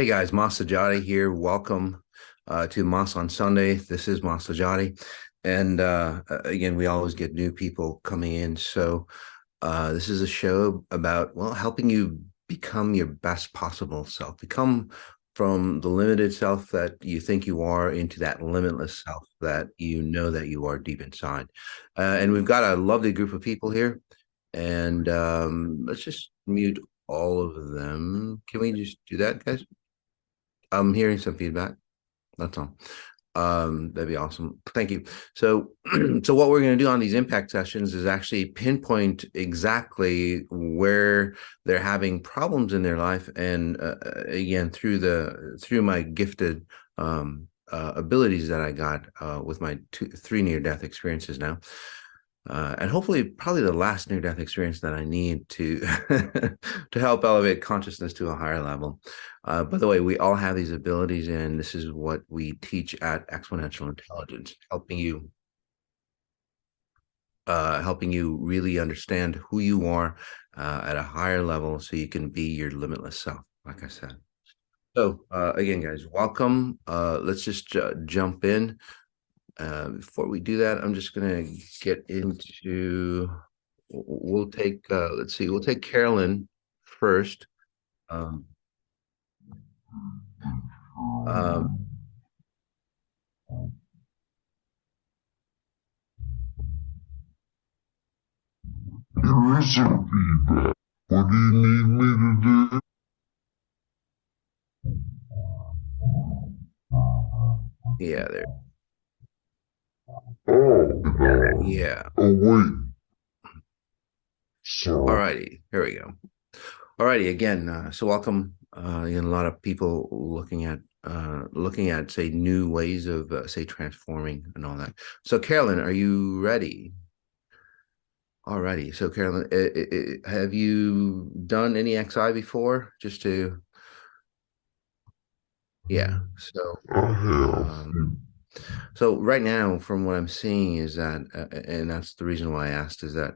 Hey guys, Masajati here. Welcome to Mas on Sunday. This is Masajati. And again, we always get new people coming in. So this is a show about, well, helping you become your best possible self, become from the limited self that you think you are into that limitless self that you know that you are deep inside. And we've got a lovely group of people here. And let's just mute all of them. Can we just do that, guys? I'm hearing some feedback. That's all. That'd be awesome. Thank you. So, so what we're going to do on these impact sessions is actually pinpoint exactly where they're having problems in their life, and again through my gifted abilities that I got with my three near-death experiences now. And hopefully probably the last near-death experience that I need to to help elevate consciousness to a higher level. By the way, we all have these abilities, and this is what we teach at Exponential Intelligence, helping you really understand who you are at a higher level so you can be your limitless self, like I said. So again, guys, welcome. Let's just jump in. Before we do that, I'm just gonna get into, we'll take, let's see, we'll take Carolyn first. Um, um, There isn't feedback. What do you need me to do? yeah, there, Oh, yeah. wait. Sorry. Alrighty, here we go. Alrighty, again, so welcome. A lot of people looking at say new ways of say transforming and all that. So Carolyn, are you ready? Alrighty, so Carolyn, have you done any XI before? Just to, yeah. So I have. um, so right now, from what I'm seeing is that, and that's the reason why I asked, is that,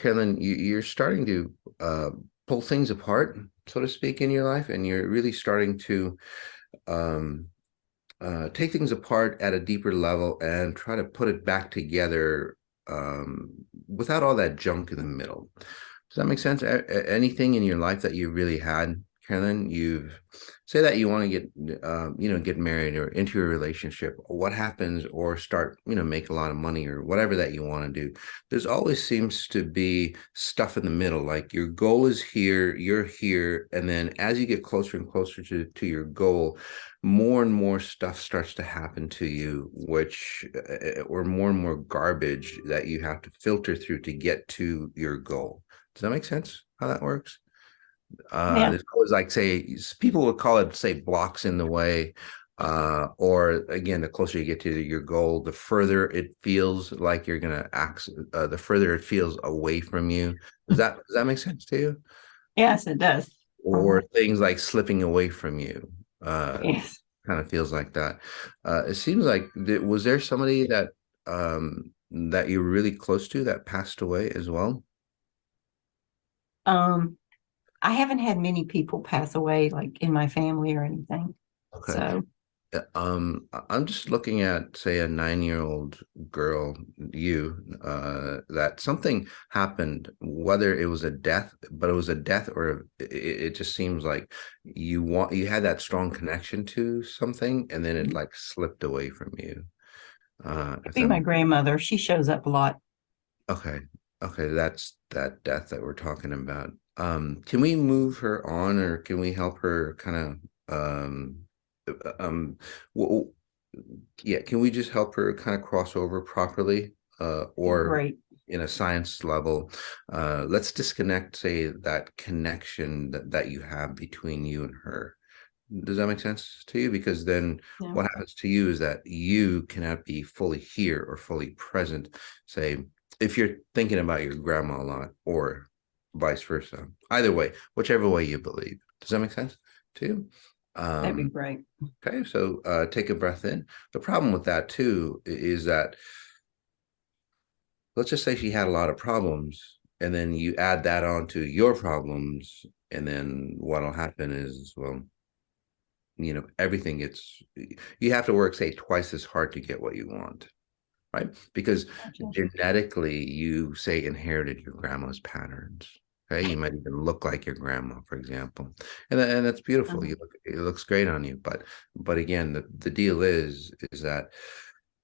Carolyn, you're starting to pull things apart, so to speak, in your life, and you're really starting to um, take things apart at a deeper level and try to put it back together um, without all that junk in the middle. Does that make sense? Anything in your life that you really had, Carolyn, you've say that you want to get, get married or into a relationship, what happens, or start, make a lot of money or whatever that you want to do. There's always seems to be stuff in the middle, like your goal is here, you're here. And then as you get closer and closer to your goal, more and more stuff starts to happen to you, which, or more and more garbage that you have to filter through to get to your goal. Does that make sense how that works? Yeah. There's always, like, say, people would call it, say, blocks in the way. Or again, the closer you get to your goal, the further it feels like you're gonna act, the further it feels away from you. Does that make sense to you? Yes, it does. Or things like slipping away from you. Yes. Kind of feels like that. It seems like was there somebody that you're really close to that passed away as well? Um, I haven't had many people pass away like in my family or anything. Okay. So, I'm just looking at, say, a 9-year-old girl, that something happened, whether it was a death, but it was a death, or it just seems like you had that strong connection to something, and then it like slipped away from you. it'd If be that my makes grandmother. She shows up a lot. Okay. Okay, that's that death that we're talking about. Can we move her on, or can we help her kind of um w- yeah, can we just help her kind of cross over properly, or Great. in a science level, let's disconnect, say, that connection that you have between you and her. Does that make sense to you? Because then Yeah. what happens to you is that you cannot be fully here or fully present, say, if you're thinking about your grandma a lot, or vice versa. Either way, whichever way you believe. Does that make sense to you? That'd be Um, great. okay, so take a breath in. The problem with that too is that, let's just say she had a lot of problems, and then you add that on to your problems, and then what'll happen is, well, everything you have to work, say, twice as hard to get what you want, right? Because Gotcha. genetically, you say inherited your grandma's patterns. Okay, you might even look like your grandma, for example, and that's beautiful. It looks great on you, but again, the deal is that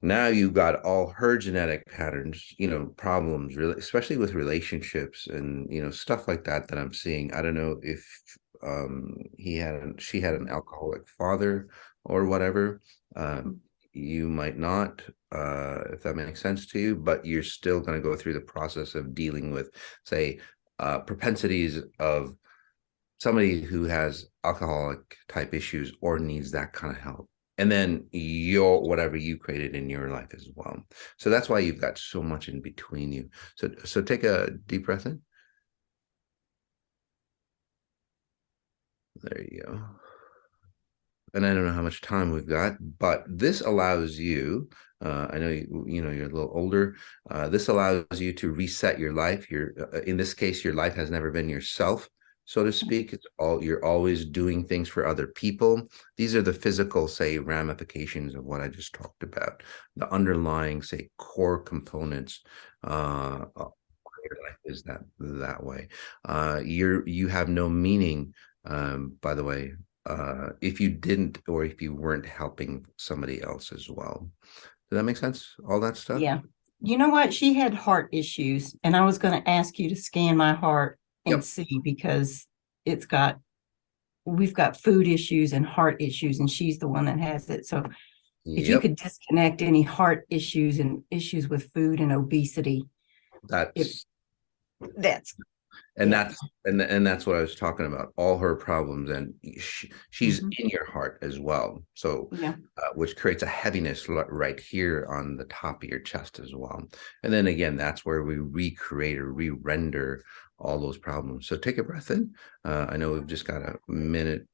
now you got all her genetic patterns, problems, really, especially with relationships and stuff like that I'm seeing. I don't know if she had an alcoholic father or whatever. You might not, if that makes sense to you, but you're still going to go through the process of dealing with, say, propensities of somebody who has alcoholic type issues or needs that kind of help. And then whatever you created in your life as well. So that's why you've got so much in between you. So take a deep breath in. There you go. And I don't know how much time we've got, but this allows you, I know you're a little older. This allows you to reset your life. In this case, your life has never been yourself, so to speak. You're always doing things for other people. These are the physical, say, ramifications of what I just talked about. The underlying, say, core components of your life is that way. You have no meaning, by the way, if you didn't, or if you weren't helping somebody else as well. Does that make sense? All that stuff? Yeah. You know what? She had heart issues, and I was going to ask you to scan my heart and see, because we've got food issues and heart issues, and she's the one that has it. So if you could disconnect any heart issues and issues with food and obesity, that's and that's what I was talking about. All her problems, and she's in your heart as well. So which creates a heaviness right here on the top of your chest as well. And then again, that's where we recreate or re-render all those problems. So take a breath in. I know we've just got a minute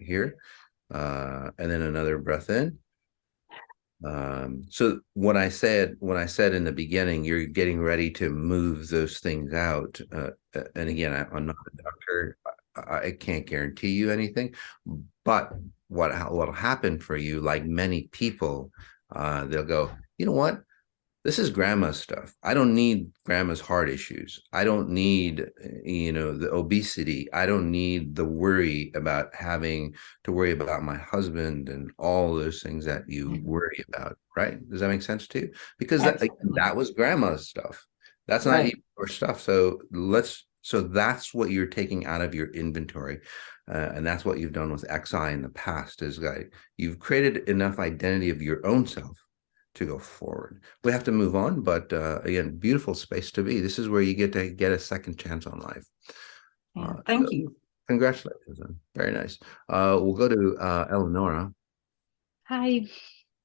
here, and then another breath in. So when I said in the beginning, you're getting ready to move those things out, and again, I'm not a doctor. I can't guarantee you anything, but what'll happen for you, like many people, they'll go, you know what? This is grandma's stuff. I don't need grandma's heart issues. I don't need, the obesity. I don't need the worry about having to worry about my husband and all those things that you worry about. Right? Does that make sense to you? Because that was grandma's stuff. That's not your stuff. So that's what you're taking out of your inventory. And that's what you've done with XI in the past, is like you've created enough identity of your own self to go forward. We have to move on, but again, beautiful space to be. This is where you get to get a second chance on life. Thank you. Congratulations. Very nice. We'll go to Eleonora. Hi.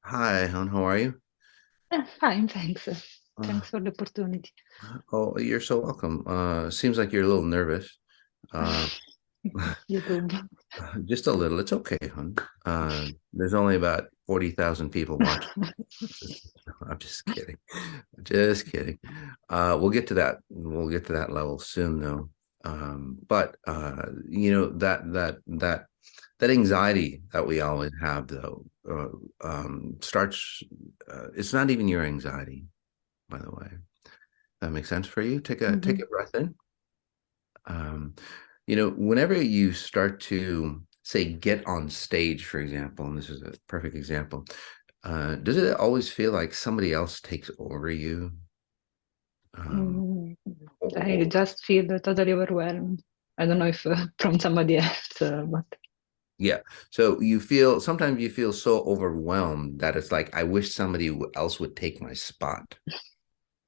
Hi, hon. How are you? Fine, thanks. Thanks for the opportunity. Oh, you're so welcome. Seems like you're a little nervous. YouTube. Just a little. It's okay, hon. There's only about 40,000 people watching. I'm just kidding. Just kidding. We'll get to that. We'll get to that level soon, though. But that anxiety that we always have, though, starts. It's not even your anxiety, by the way. That makes sense for you. Take a breath in. Whenever you start to, say, get on stage, for example, and this is a perfect example, does it always feel like somebody else takes over you? I just feel totally overwhelmed. I don't know if from somebody else, but yeah. So sometimes you feel so overwhelmed that it's like, I wish somebody else would take my spot.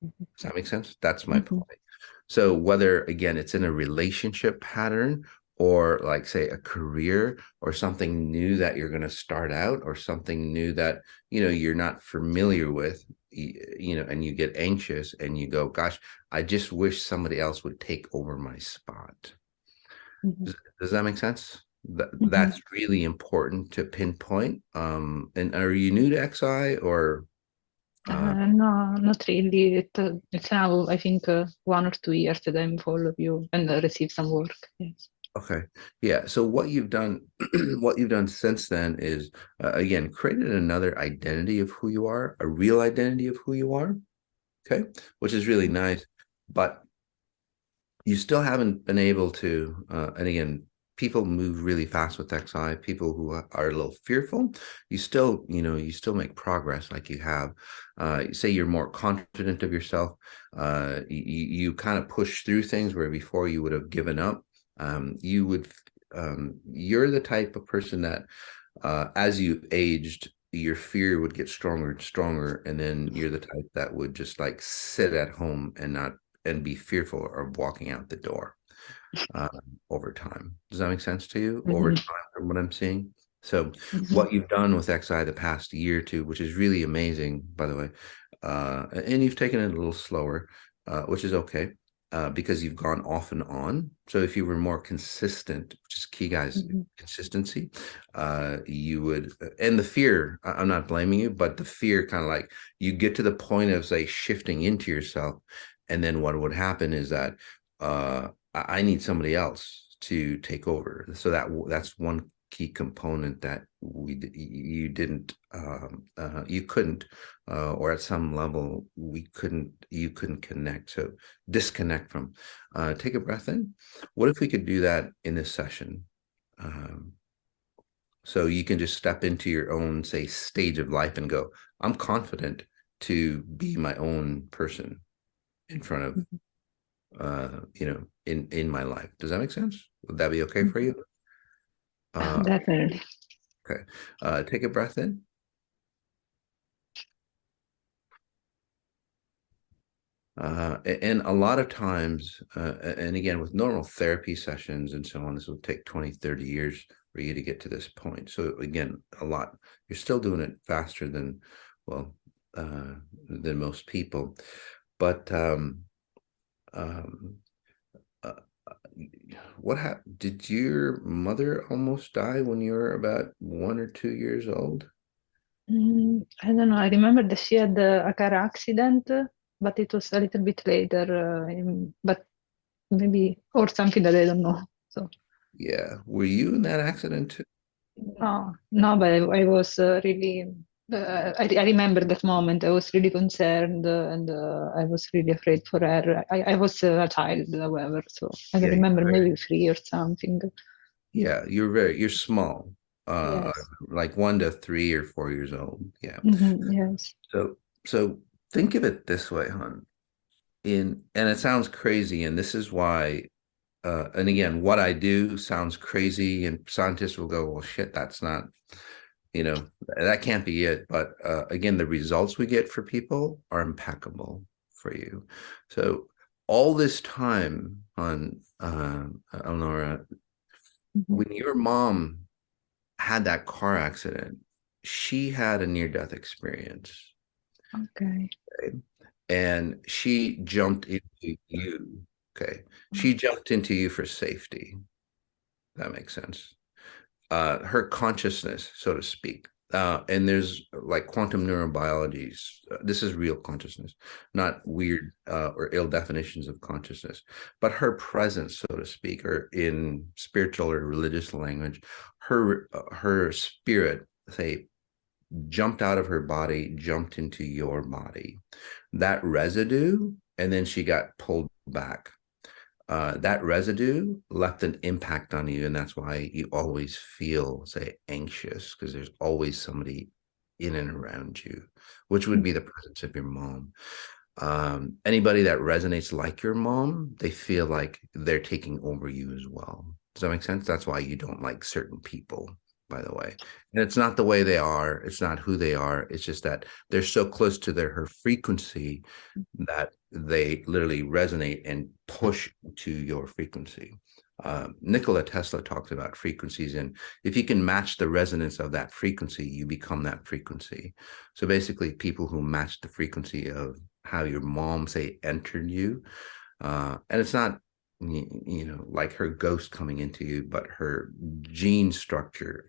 Does that make sense? That's my point. So whether, again, it's in a relationship pattern, or like, say, a career, or something new that you're going to start out, or something new that, you're not familiar with, and you get anxious and you go, gosh, I just wish somebody else would take over my spot. Does that make sense? That's really important to pinpoint. And are you new to XI, or? no, not really. It's now, I think, 1 or 2 years that I'm follow you and receive some work. Yes. Okay. Yeah. So what you've done, what you've done since then is, again, created another identity of who you are, a real identity of who you are. Okay. Which is really nice. But you still haven't been able to, and again, people move really fast with XI. People who are a little fearful, you still, you still make progress like you have. Say you're more confident of yourself. You kind of push through things where before you would have given up. You would, you're the type of person that, as you aged, your fear would get stronger and stronger, and then you're the type that would just like sit at home and not and be fearful of walking out the door uh, over time. Does that make sense to you? Over Mhm. time, from what I'm seeing. So, Mhm. what you've done with XI the past year or two, which is really amazing, by the way, and you've taken it a little slower, which is okay. Because you've gone off and on. So if you were more consistent, which is key, guys, Mhm. consistency, you would, and the fear, I'm not blaming you, but the fear kind of like you get to the point of say shifting into yourself. And then what would happen is that I need somebody else to take over. So that's one key component that you didn't you couldn't or at some level you couldn't connect. So disconnect from. Take a breath in. What if we could do that in this session? Um, so you can just step into your own, say, stage of life and go, I'm confident to be my own person in front of, in my life. Does that make sense? Would that be okay for Mhm. you? Uh, Definitely. okay. Take a breath in. And a lot of times, and again, with normal therapy sessions and so on, this will take 20, 30 years for you to get to this point. So again, you're still doing it faster than, well, than most people. But um, uh, what happened? Did your mother almost die when you were about 1 or 2 years old? I don't know. I remember that she had a car accident, but it was a little bit later, but maybe, or something that I don't know. So, Yeah. Were you in that accident too? no, no, but I was really, I remember that moment. I was really concerned and I was really afraid for her. I was a child, however, so I don't Yeah, remember, maybe 3 or something. yeah, you're small, uh, Yes. like 1 to 3 or 4 years old. Yeah. Yes. So, so think of it this way, hon. And it sounds crazy, and this is why. And again, what I do sounds crazy, and scientists will go, "Well, shit, that's not, that can't be it." But again, the results we get for people are impeccable for you. So all this time on Elnora, Mhm. when your mom had that car accident, she had a near-death experience, Okay. okay? And she jumped into you. Okay. She jumped into you for safety. That makes sense. Her consciousness, so to speak. And there's like quantum neurobiology. This is real consciousness, not weird or ill definitions of consciousness, but her presence, so to speak, or in spiritual or religious language, her spirit, say, jumped out of her body, jumped into your body. That residue, and then she got pulled back. That residue left an impact on you, and that's why you always feel, say, anxious, because there's always somebody in and around you, which would be the presence of your mom. Anybody that resonates like your mom, they feel like they're taking over you as well. Does that make sense? That's why you don't like certain people, by the way. And it's not the way they are, it's not who they are. It's just that they're so close to her frequency that they literally resonate and push to your frequency. Nikola Tesla talks about frequencies, and if you can match the resonance of that frequency, you become that frequency. So basically, people who match the frequency of how your mom, say, entered you, and it's not, like her ghost coming into you, but her gene structure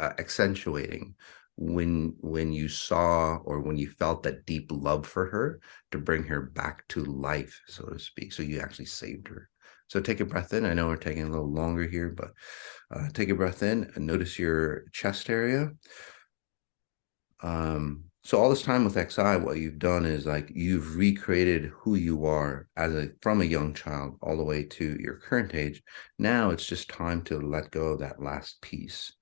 accentuating when you saw or when you felt that deep love for her to bring her back to life, so to speak. So you actually saved her. So take a breath in. I know we're taking a little longer here, but take a breath in and notice your chest area. So all this time with XI, what you've done is like you've recreated who you are from a young child all the way to your current age. Now it's just time to let go of that last piece,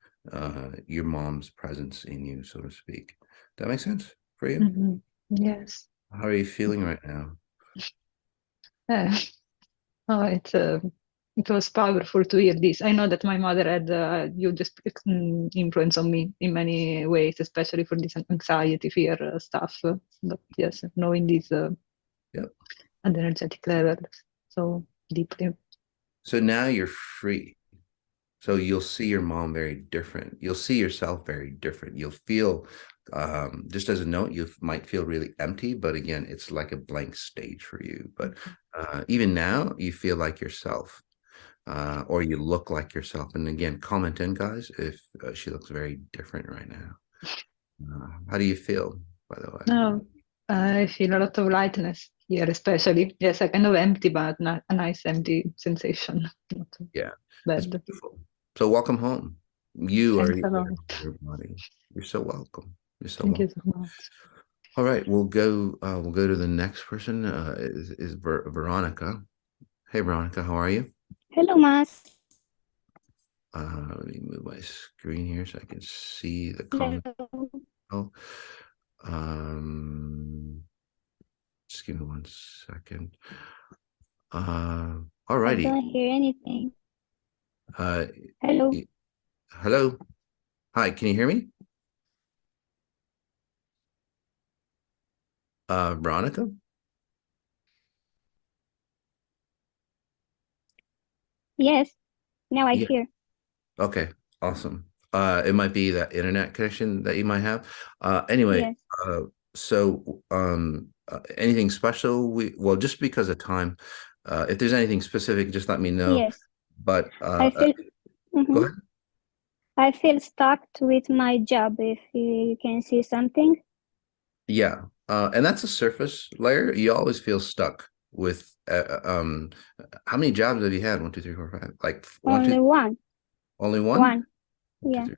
your mom's presence in you, so to speak. That makes sense for you? Yes. How are you feeling right now? Oh, it was powerful to hear this. I know that my mother had a huge influence on me in many ways, especially for this anxiety, fear stuff. But yes, knowing this Yep. at the energetic level so deeply. So now you're free. So you'll see your mom very different. You'll see yourself very different. You'll feel, just as a note, you might feel really empty, but again, it's like a blank stage for you. But even now, you feel like yourself, or you look like yourself. And again, comment in, guys, if she looks very different right now. How do you feel, by the way? No, I feel a lot of lightness here, especially. Yes, a kind of empty, but not a nice empty sensation. Not Yeah, that's bad. beautiful. So welcome home. You are Thanks a lot. your body. You're so welcome. You're so Thank you welcome. so much. All right, we'll go to the next person. Is Veronica. Hey, Veronica, how are you? Hello, Mas. Let me move my screen here so I can see the Hello. comment. Oh, um, just give me 1 second. All I righty. don't hear anything. Uh, Hello. hello. Hi, can you hear me? Veronica? Yes. Now I Yeah. hear. Okay, awesome. It might be that internet connection that you might have. Anyway, Yes. so anything special? Well, just because of time, if there's anything specific, just let me know. Yes. But I feel. go Mhm. ahead. I feel stuck with my job. If you can see something. Yeah, and that's a surface layer. You always feel stuck with. How many jobs have you had? 1, 2, 3, 4, 5. Like one, two. Only one. Only one? One. 1, 2, Yeah. 3.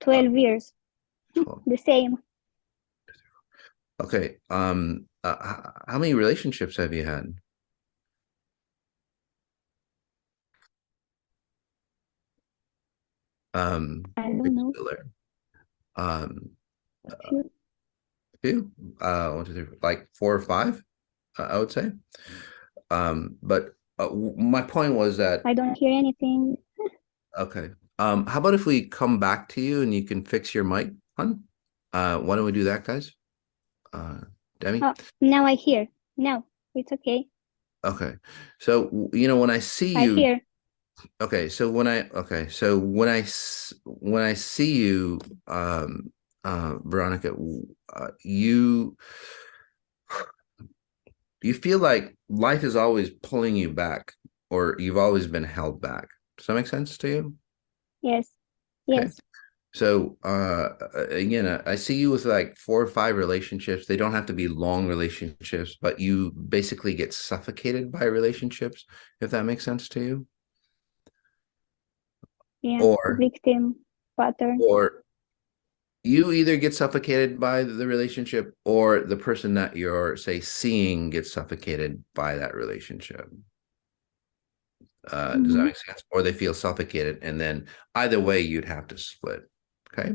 12 years. 12. The same. Okay. How many relationships have you had? I don't It's know. still there. Um, A few. Two, 1, 2, 3, like 4 or 5, I would say. But my point was that, I don't hear anything. okay. How about if we come back to you and you can fix your mic, hon? Why don't we do that, guys? Demi? Oh, now I hear. No, it's okay. Okay. So, when I see I you, hear. okay. So when I see you, Veronica, you feel like life is always pulling you back, or you've always been held back. Does that make sense to you? Yes. Okay. Yes. So again, I see you with like 4 or 5 relationships. They don't have to be long relationships, but you basically get suffocated by relationships, if that makes sense to you. Yeah. Or Victim pattern. or you either get suffocated by the relationship, or the person that you're, say, seeing gets suffocated by that relationship. Does that make sense? Or they feel suffocated, and then either way, you'd have to split. Okay.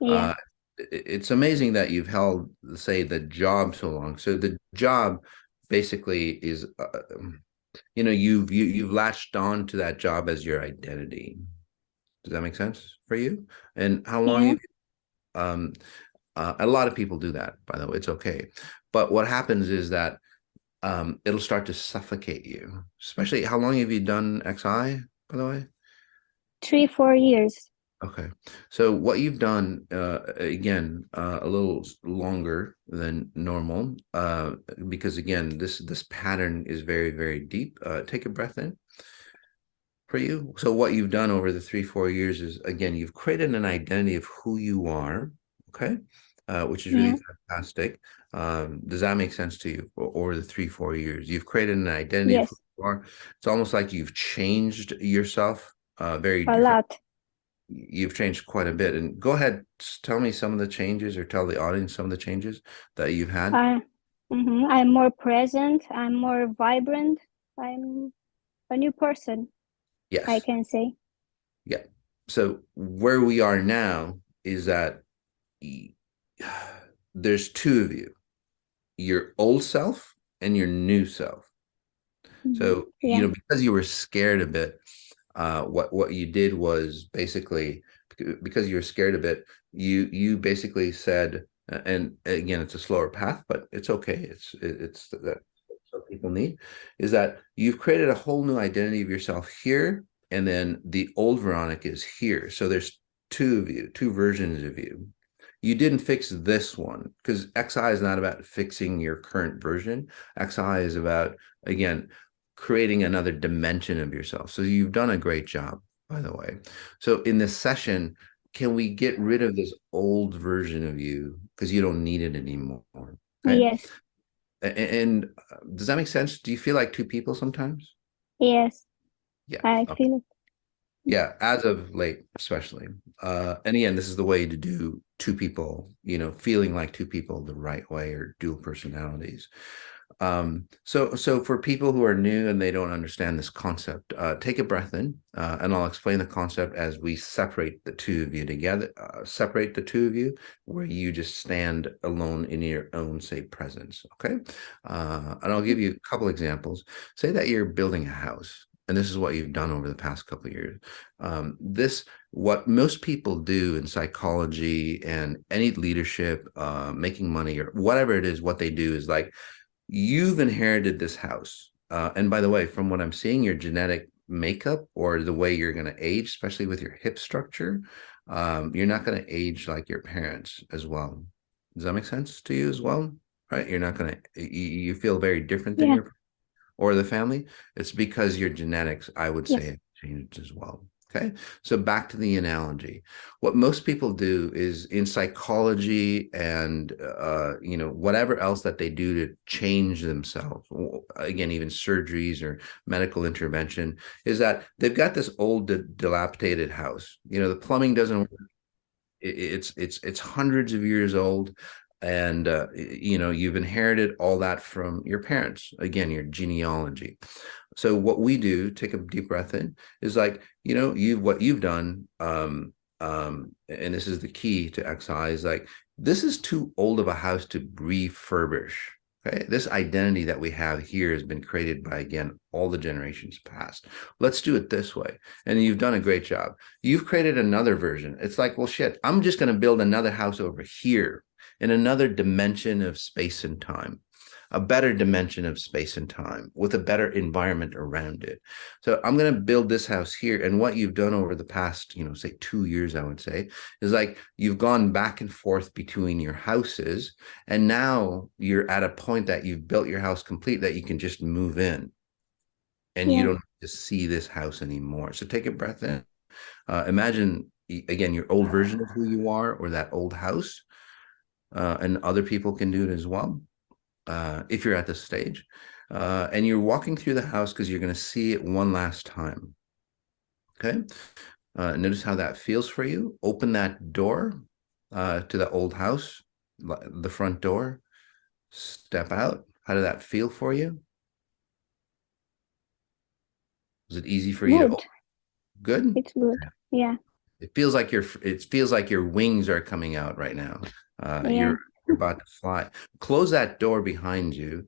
Yeah. It's amazing that you've held, say, the job so long. So the job basically is, you've latched on to that job as your identity. Does that make sense for you? And how long Yeah. you, a lot of people do that, by the way. It's okay. But what happens is that it'll start to suffocate you. Especially, how long have you done XI, by the way? 3, 4 years. Okay. So what you've done, again, a little longer than normal, because again, this pattern is very, very deep. Take a breath in for you. So what you've done over the 3, 4 years is, again, you've created an identity of who you are, okay, which is really Yeah. fantastic. Does that make sense to you? Over the 3, 4 years, you've created an identity of Yes. who you are. It's almost like you've changed yourself very A different. lot. You've changed quite a bit. And go ahead, tell me some of the changes, or tell the audience some of the changes that you've had. I'm more present. I'm more vibrant. I'm a new person, Yes. I can say. Yeah. So where we are now is that there's two of you, your old self and your new self. So, Yeah. because you were scared a bit, what you did was basically, because you were scared of it, you basically said, and again, it's a slower path, but it's okay. It's that what people need, is that you've created a whole new identity of yourself here, and then the old Veronica is here. So there's two of you, two versions of you. You didn't fix this one, because XI is not about fixing your current version. XI is about, again, creating another dimension of yourself. So you've done a great job, by the way. So in this session, can we get rid of this old version of you, because you don't need it anymore? Okay. Yes. And does that make sense? Do you feel like two people sometimes? Yes. Yeah. I Okay. feel it. Yeah, as of late, especially. And again, this is the way to do two people, feeling like two people the right way, or dual personalities. So for people who are new and they don't understand this concept, take a breath in, and I'll explain the concept as we separate the two of you together, separate the two of you, where you just stand alone in your own, say, presence. Okay. And I'll give you a couple examples. Say that you're building a house, and this is what you've done over the past couple of years. What most people do in psychology and any leadership, making money or whatever it is, what they do is like, you've inherited this house. And by the way, from what I'm seeing, your genetic makeup, or the way you're going to age, especially with your hip structure, you're not going to age like your parents as well. Does that make sense to you as well? Right? You're not going to, you feel very different than Yeah. your or the family. It's because your genetics, I would say, Yes. have changed as well. Okay. So back to the analogy. What most people do is in psychology and, whatever else that they do to change themselves, again, even surgeries or medical intervention, is that they've got this old dilapidated house. The plumbing doesn't work. It's hundreds of years old, and you've inherited all that from your parents, again, your genealogy. So what we do, take a deep breath in, is like, what you've done, and this is the key to XI, is like, this is too old of a house to refurbish. Okay, this identity that we have here has been created by, again, all the generations past. Let's do it this way. And you've done a great job. You've created another version. It's like, well, shit, I'm just going to build another house over here in another dimension of space and time, a better dimension of space and time with a better environment around it. So I'm going to build this house here. And what you've done over the past, say 2 years, I would say, is like, you've gone back and forth between your houses. And now you're at a point that you've built your house complete, that you can just move in, and you Yeah. don't have to see this house anymore. So take a breath in. Imagine, again, your old version of who you are, or that old house, and other people can do it as well, if you're at this stage. And you're walking through the house because you're going to see it one last time. Okay. Notice how that feels for you. Open that door to the old house, the front door. Step out. How did that feel for you? Was it easy for you to Good. open? Good. It's good. Yeah. It feels like your wings are coming out right now. Yeah. You're about to fly. Close that door behind you.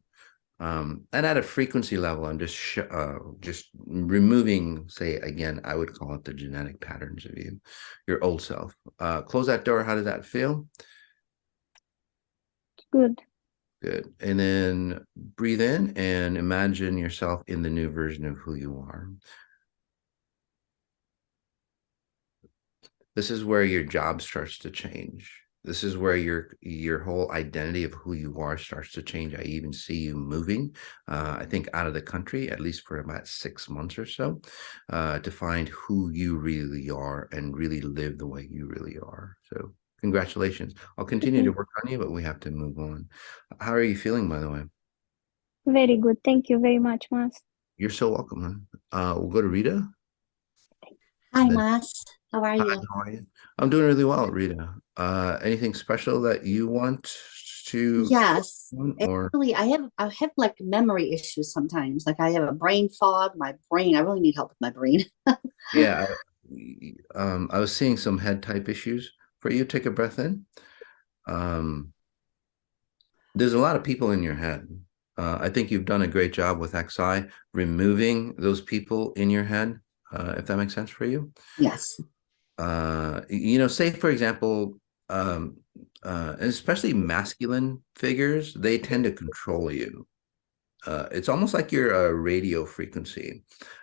And at a frequency level, I'm just removing, say, again, I would call it the genetic patterns of you, your old self. Close that door. How did that feel? Good. Good. And then breathe in and imagine yourself in the new version of who you are. This is where your job starts to change. This is where your whole identity of who you are starts to change. I even see you moving, I think, out of the country, at least for about 6 months or so, to find who you really are and really live the way you really are. So congratulations. I'll continue to work on you, but we have to move on. How are you feeling, by the way? Very good. Thank you very much, Mas. You're so welcome. We'll go to Rita. Hi, Then- Mas. How are Hi, you? how are you? I'm doing really well, Rita. Anything special that you want to Yes. or Actually, I have like memory issues sometimes. Like I have a brain fog. My brain, I really need help with my brain. yeah, I was seeing some head type issues for you. Take a breath in. Um, there's a lot of people in your head. I think you've done a great job with XI removing those people in your head, if that makes sense for you. Yes. Say for example, um, especially masculine figures, they tend to control you. It's almost like you're a radio frequency,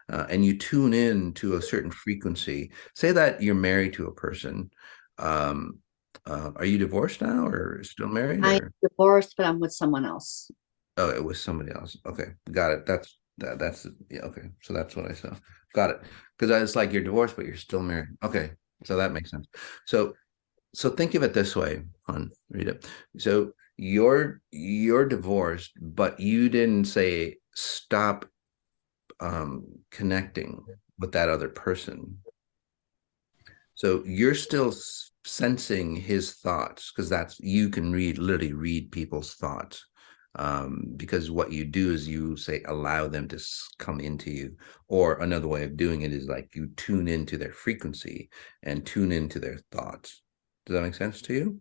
and you tune in to a certain frequency. Say that you're married to a person. Um, are you divorced now, or still married, I'm or divorced, but I'm with someone else. oh, it was somebody else? Okay, got it. That's yeah. Okay, so that's what I saw. Got it. Because it's like you're divorced, but you're still married. Okay, so that makes sense. So think of it this way, hon, Rita. So you're divorced, but you didn't say stop connecting with that other person. So you're still sensing his thoughts because that's you can literally read people's thoughts. Because what you do is you say allow them to come into you, or another way of doing it is like you tune into their frequency and tune into their thoughts. Does that make sense to you?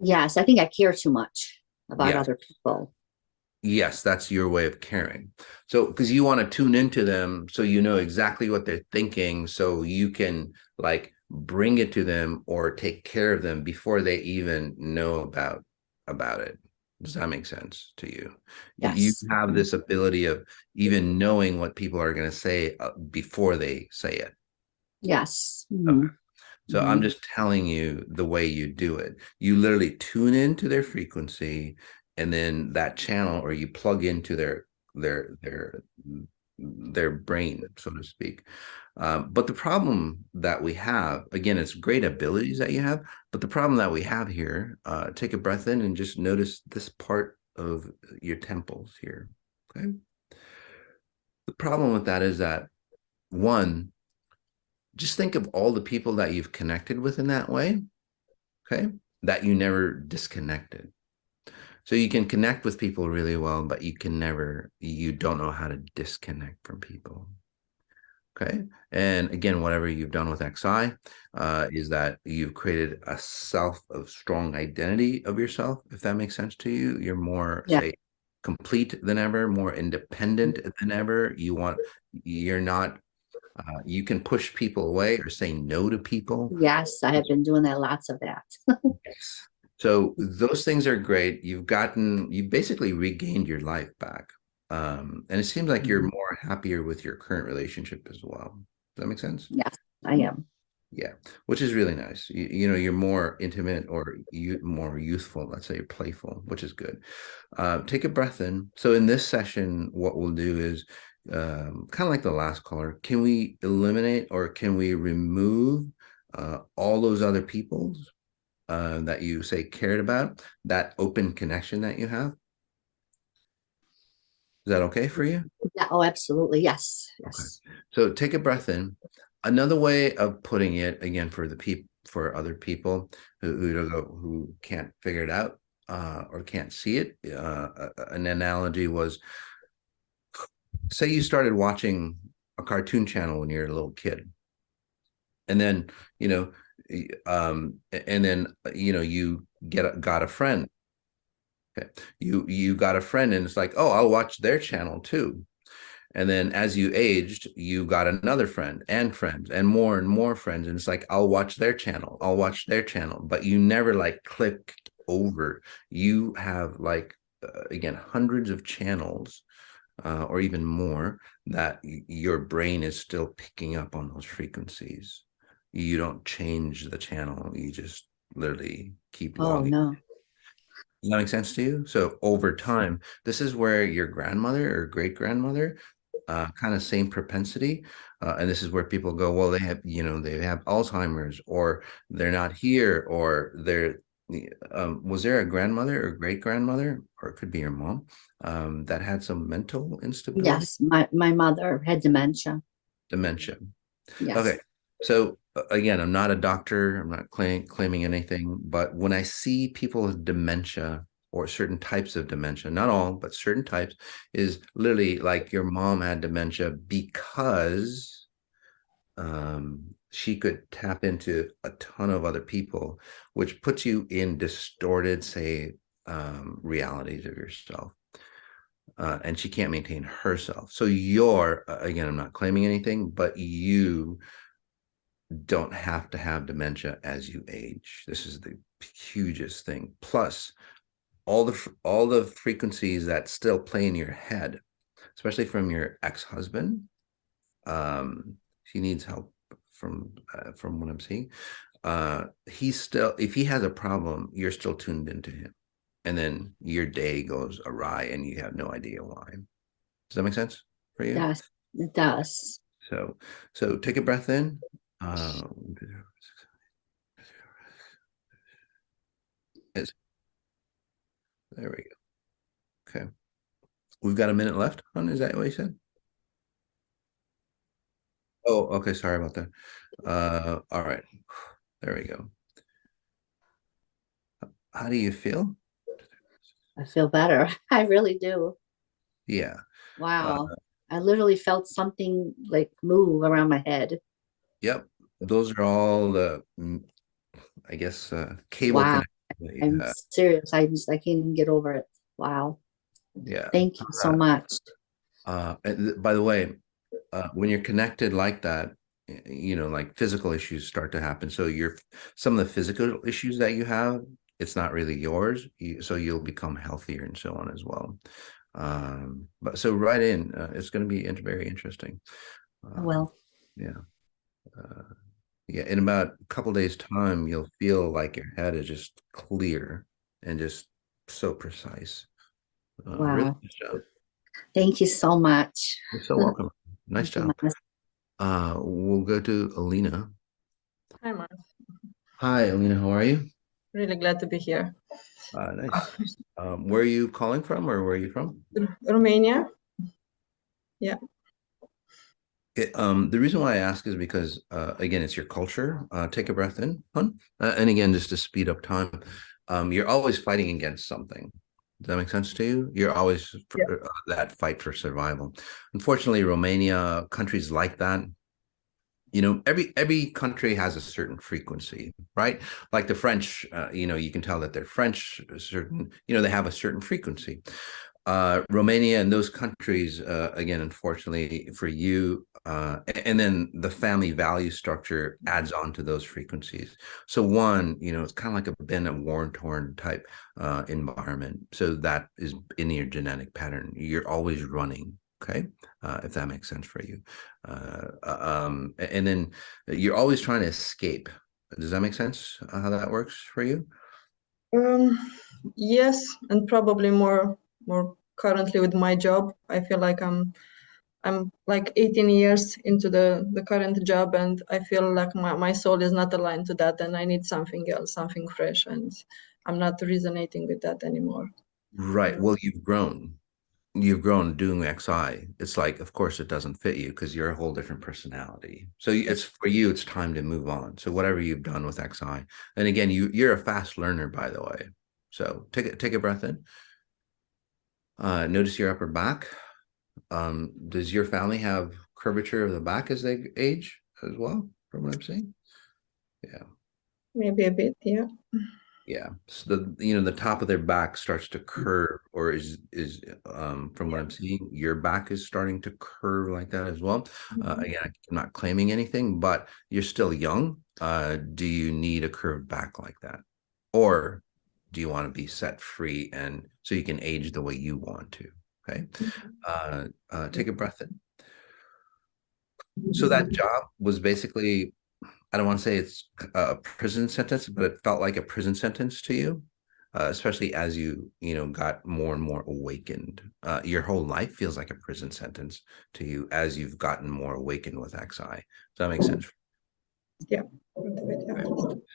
Yes, I think I care too much about Yeah. other people. Yes, that's your way of caring. So, because you want to tune into them so you know exactly what they're thinking, so you can like bring it to them or take care of them before they even know about it. Does that make sense to you? You Yes. have this ability of even knowing what people are going to say before they say it. Yes. Okay. So I'm Mhm. just telling you the way you do it. You literally tune into their frequency, and then that channel, or you plug into their their their brain, so to speak. But the problem that we have, again, it's great abilities that you have, but the problem that we have here, take a breath in and just notice this part of your temples here. Okay. The problem with that is that one, just think of all the people that you've connected with in that way, okay, that you never disconnected. So you can connect with people really well, but you don't know how to disconnect from people. Okay. And again, whatever you've done with XI is that you've created a strong identity of yourself, if that makes sense to you. You're more, Yeah. say, complete than ever, more independent than ever. You're not, you can push people away or say no to people. Yes, I have been doing that, lots of that. Yes. So those things are great. You've basically regained your life back. And it seems like you're more happier with your current relationship as well. Does that make sense? Yes, I am. Yeah, which is really nice. You're more intimate or more youthful, let's say playful, which is good. Take a breath in. So in this session, what we'll do is kind of like the last caller. Can we eliminate or can we remove all those other people's that you say cared about, that open connection that you have? Is that okay for you? Yeah, oh, absolutely. Yes. Okay. Yes. So take a breath in. Another way of putting it, again, for other people who can't figure it out or can't see it, an analogy was, say you started watching a cartoon channel when you're a little kid, and then you got a friend. Okay. You got a friend and it's like, oh, I'll watch their channel too. And then as you aged, you got another friend and friends and more friends. And it's like, I'll watch their channel. I'll watch their channel. But you never like click over. You have like, again, hundreds of channels or even more that your brain is still picking up on those frequencies. You don't change the channel. You just literally keep Oh, logging. no. Does that make sense to you? So over time, this is where your grandmother or great grandmother, kind of same propensity, and this is where people go, well, they have Alzheimer's, or they're not here, or they're. Was there a grandmother or great grandmother, or it could be your mom, that had some mental instability, Yes, my mother had dementia. dementia. Yes. Okay, so again, I'm not a doctor. I'm not claiming anything, but when I see people with dementia or certain types of dementia, not all, but certain types, is literally like your mom had dementia because she could tap into a ton of other people, which puts you in distorted, say, realities of yourself. And she can't maintain herself. So you're, again, I'm not claiming anything, but you don't have to have dementia as you age. This is the hugest thing. Plus, all the frequencies that still play in your head, especially from your ex-husband. He needs help from what I'm seeing. He's still, if he has a problem, you're still tuned into him, and then your day goes awry and you have no idea why. Does that make sense for you? Yes, it does. So take a breath in. There we go. Okay. We've got a minute left, hon. Is that what you said? Oh, okay. Sorry about that. All right. There we go. How do you feel? I feel better. I really do. Yeah. Wow. I literally felt something like move around my head. Yep. Those are all the, I guess, cable Wow. connections that you I'm have. serious. I can't even get over it. Wow. Yeah. Thank you so much. And by the way, when you're connected like that, like physical issues start to happen. So some of the physical issues that you have, it's not really yours. So you'll become healthier and so on as well. But so right in, it's going to be very interesting. Well, Yeah. Yeah. In about a couple days time, you'll feel like your head is just clear and just so precise. Really wow. nice job. Thank you so much. You're so welcome. Nice Thank you, job. Mas. We'll go to Alina. Hi, Mark. Hi, Alina. How are you? Really glad to be here. Nice. Where are you calling from, or where are you from? Romania. Yeah. The reason why I ask is because, again, it's your culture. Take a breath in, hon. And again, just to speed up time, you're always fighting against something. Does that make sense to you? You're always Yeah. that fight for survival. Unfortunately, Romania, countries like that, every country has a certain frequency, right? Like the French, you can tell that they're French, certain, they have a certain frequency. Romania and those countries, again, unfortunately for you, and then the family value structure adds on to those frequencies. So one, it's kind of like been a war-torn type environment. So that is in your genetic pattern. You're always running, okay? If that makes sense for you. And then you're always trying to escape. Does that make sense, how that works for you? Yes, and probably more currently with my job. I feel like I'm like 18 years into the current job, and I feel like my soul is not aligned to that, and I need something else, something fresh, and I'm not resonating with that anymore. Right. Well, you've grown doing XI. It's like, of course it doesn't fit you because you're a whole different personality. So it's for you, it's time to move on. So whatever you've done with XI, and again, you're a fast learner, by the way. So take a breath in. Notice your upper back. Does your family have curvature of the back as they age as well, from what I'm seeing? Yeah. Maybe a bit, yeah. Yeah. So the top of their back starts to curve, or is from what I'm seeing, your back is starting to curve like that as well. Again, I'm not claiming anything, but you're still young. Do you need a curved back like that? Or do you want to be set free and so you can age the way you want to? Okay. Take a breath in. So that job was basically, I don't want to say it's a prison sentence, but it felt like a prison sentence to you, especially as you got more and more awakened. Your whole life feels like a prison sentence to you as you've gotten more awakened with XI. Does that make sense? Yeah.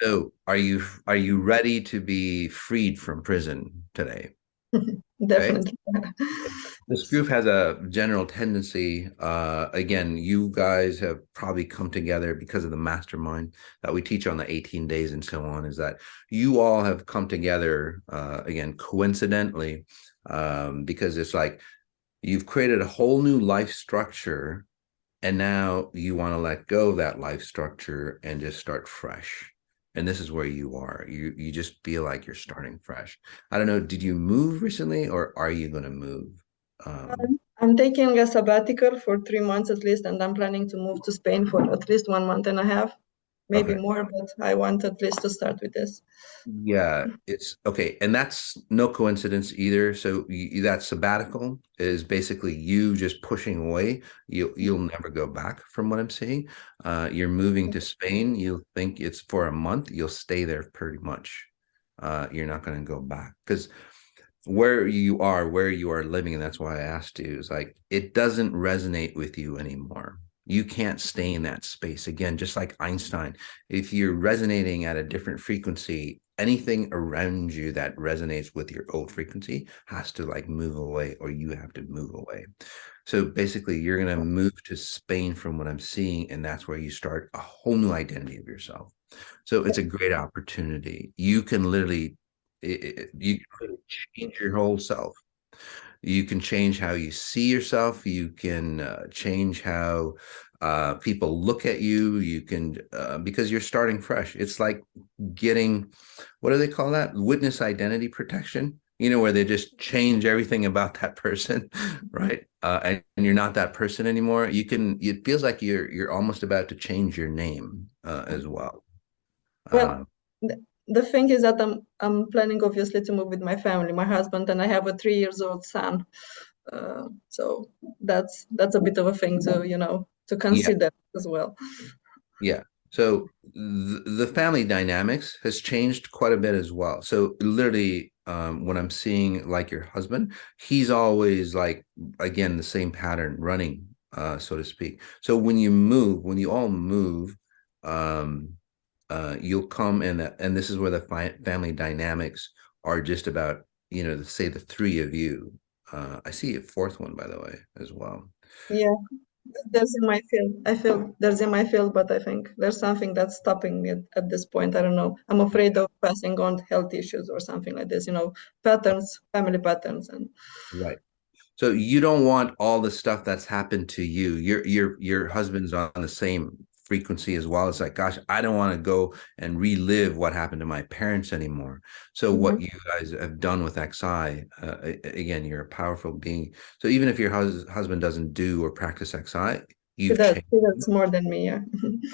So are you ready to be freed from prison today? Definitely. This group has a general tendency, again, you guys have probably come together because of the mastermind that we teach on the 18 days and so on, is that you all have come together, again, coincidentally, because it's like you've created a whole new life structure, and now you want to let go of that life structure and just start fresh. And this is where you are. You just feel like you're starting fresh. I don't know, did you move recently, or are you going to move? I'm taking a sabbatical for 3 months at least, and I'm planning to move to Spain for at least 1.5 months, maybe Okay. more, but I want at least to start with this. Yeah, it's okay. And that's no coincidence either. So that sabbatical is basically you just pushing away. You'll never go back from what I'm seeing. You're moving to Spain. You'll think it's for a month. You'll stay there pretty much. You're not going to go back because where you are living, and that's why I asked you, is like it doesn't resonate with you anymore. You can't stay in that space again, just like Einstein. If you're resonating at a different frequency, anything around you that resonates with your old frequency has to like move away, or you have to move away. So basically you're going to move to Spain from what I'm seeing, and that's where you start a whole new identity of yourself. So it's a great opportunity. You can literally you can change your whole self. You can change how you see yourself. You can change how people look at you. You can because you're starting fresh. It's like getting, what do they call that? Witness identity protection. You know, where they just change everything about that person, right? And you're not that person anymore. You can. It feels like you're almost about to change your name as well. Well, the thing is that I'm planning obviously to move with my family, my husband, and I have a 3 years old son. So that's a bit of a thing to Yeah. consider as well. Yeah. So the family dynamics has changed quite a bit as well. So literally, when I'm seeing like your husband, he's always like, again, the same pattern running, so to speak. So when you all move, um, you'll come in, and this is where the family dynamics are just about, say the three of you. I see a fourth one, by the way, as well. Yeah, there's in my field. I feel there's in my field, but I think there's something that's stopping me at this point. I don't know. I'm afraid of passing on health issues or something like this, patterns, family patterns. And Right. So you don't want all the stuff that's happened to you. Your husband's on the same frequency as well. It's like, gosh, I don't want to go and relive what happened to my parents anymore. So what you guys have done with XI, again, you're a powerful being. So even if your husband doesn't do or practice XI, you've changed. he does more than me. Yeah.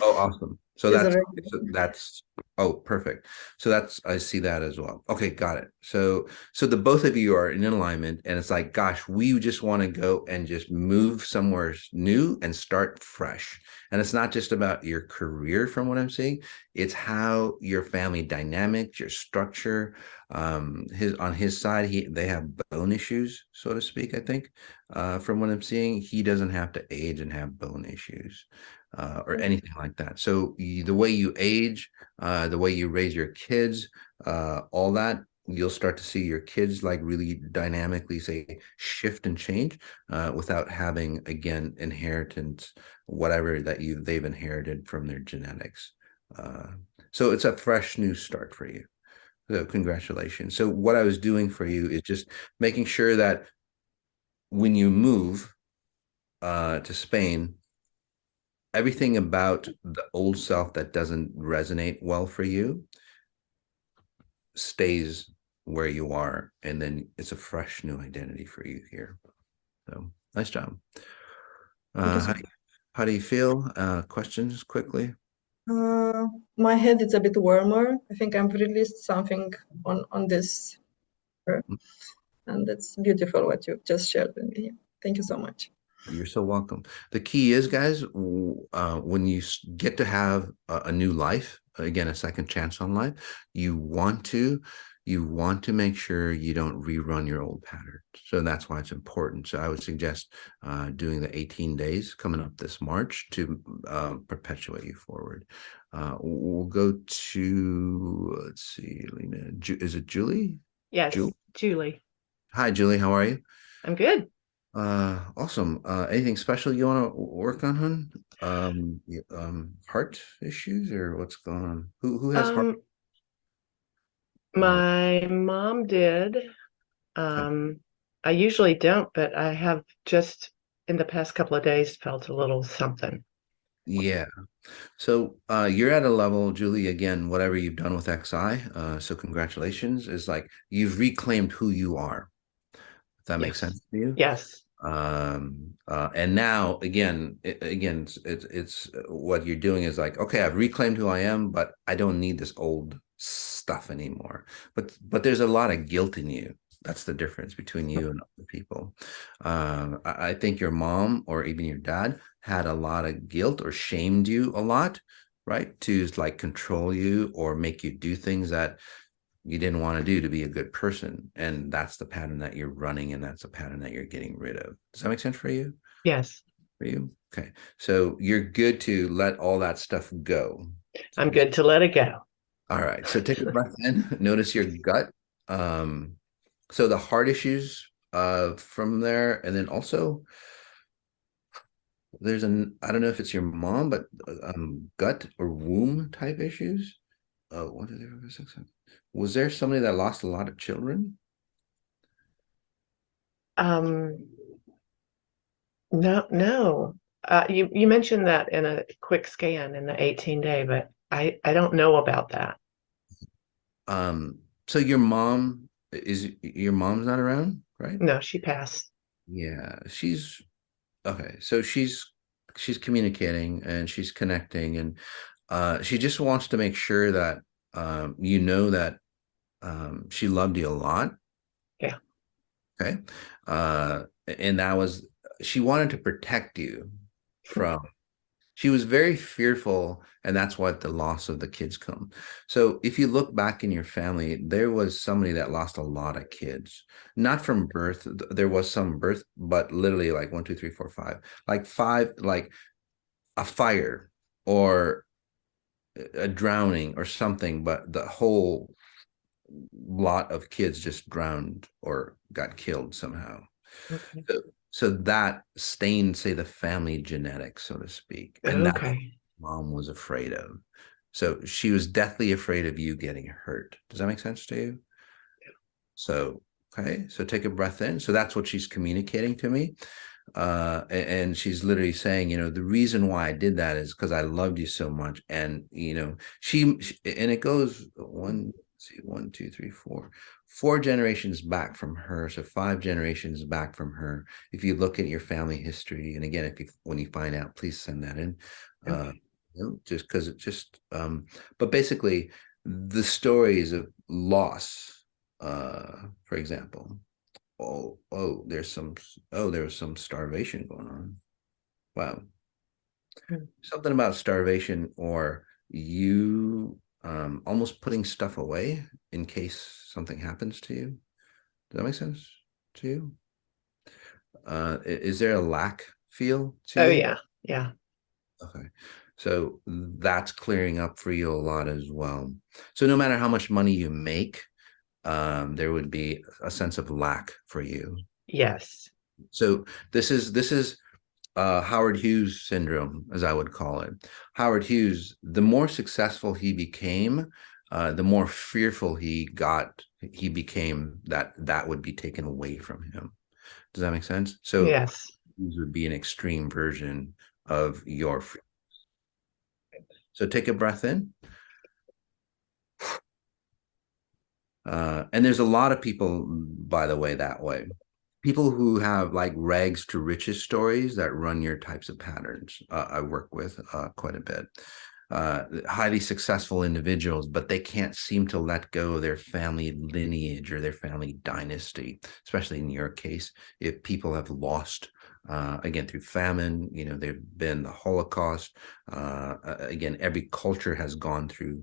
Oh, awesome. So He's a that's regular. oh, perfect. So that's, I see that as well. Okay, got it. So the both of you are in alignment, and it's like, gosh, we just want to go and just move somewhere new and start fresh. And it's not just about your career from what I'm seeing, it's how your family dynamics, your structure. On his side, they have bone issues, so to speak, I think. From what I'm seeing, he doesn't have to age and have bone issues. Or anything like that. So the way you age, the way you raise your kids, all that, you'll start to see your kids like really dynamically say shift and change without having, again, inheritance, whatever that they've inherited from their genetics. So it's a fresh new start for you. So congratulations. So what I was doing for you is just making sure that when you move to Spain, everything about the old self that doesn't resonate well for you stays where you are, and then it's a fresh new identity for you here. So nice job. How do you feel? Questions quickly? My head is a bit warmer. I think I've released something on this, and it's beautiful what you just shared with me. Thank you so much. You're so welcome. The key is, guys, when you get to have a new life, again, a second chance on life, you want to make sure you don't rerun your old pattern. So that's why it's important. So I would suggest doing the 18 days coming up this March to perpetuate you forward. We'll go to, let's see, Lena. Is it Julie? Yes, Julie. Hi, Julie. How are you? I'm good. Awesome. Anything special you want to work on, hon? Heart issues or what's going on? Who has heart? My mom did. I usually don't, but I have just in the past couple of days felt a little something. Yeah. So you're at a level, Julie, again, whatever you've done with XI, so congratulations, is like you've reclaimed who you are. If that makes Yes. sense to you. Yes. And now again, it's what you're doing is like, okay, I've reclaimed who I am, but I don't need this old stuff anymore. But there's a lot of guilt in you. That's the difference between you and other people. I think your mom or even your dad had a lot of guilt or shamed you a lot, right? To like control you or make you do things that you didn't want to do to be a good person. And that's the pattern that you're running, and that's the pattern that you're getting rid of. Does that make sense for you? Yes. For you? Okay. So you're good to let all that stuff go. I'm good to let it go. All right. So take a breath in, notice your gut. So the heart issues from there, and then also there's I don't know if it's your mom, but gut or womb type issues. Oh, what did was there somebody that lost a lot of children? No. You mentioned that in a quick scan in the 18-day, but I don't know about that. So your mom's not around, right? No, she passed. Yeah, she's okay. So she's communicating and she's connecting, and she just wants to make sure that you know that she loved you a lot. Yeah. Okay. And that was, she wanted to protect you from, she was very fearful, and that's why the loss of the kids come. So if you look back in your family, there was somebody that lost a lot of kids, not from birth. There was some birth, but literally like 1, 2, 3, 4, 5, like five, like a fire or a drowning or something, but the whole lot of kids just drowned or got killed somehow. Okay. So that stained, say, the family genetics, so to speak. And that's what mom was afraid of. So she was deathly afraid of you getting hurt. Does that make sense to you? Yeah. So, okay. So take a breath in. So that's what she's communicating to me. And she's literally saying, the reason why I did that is because I loved you so much. And, she and it goes one, two, three, four generations back from her. So 5 generations back from her. If you look at your family history, and again, when you find out, please send that in. Okay. Just because but basically the stories of loss, for example, there was some starvation going on. Wow. Something about starvation, or you almost putting stuff away in case something happens to you. Does that make sense to you? Is there a lack feel to you? Oh yeah. Okay. So that's clearing up for you a lot as well. So no matter how much money you make, there would be a sense of lack for you. Yes. So this is Howard Hughes syndrome, as I would call it. Howard Hughes, the more successful he became, the more fearful he became that would be taken away from him. Does that make sense? So yes, Hughes would be an extreme version of your fear. So take a breath in. And there's a lot of people, by the way, that way. People who have like rags to riches stories that run your types of patterns. I work with quite a bit. Highly successful individuals, but they can't seem to let go of their family lineage or their family dynasty, especially in your case, if people have lost, again, through famine, there've been the Holocaust. Again, every culture has gone through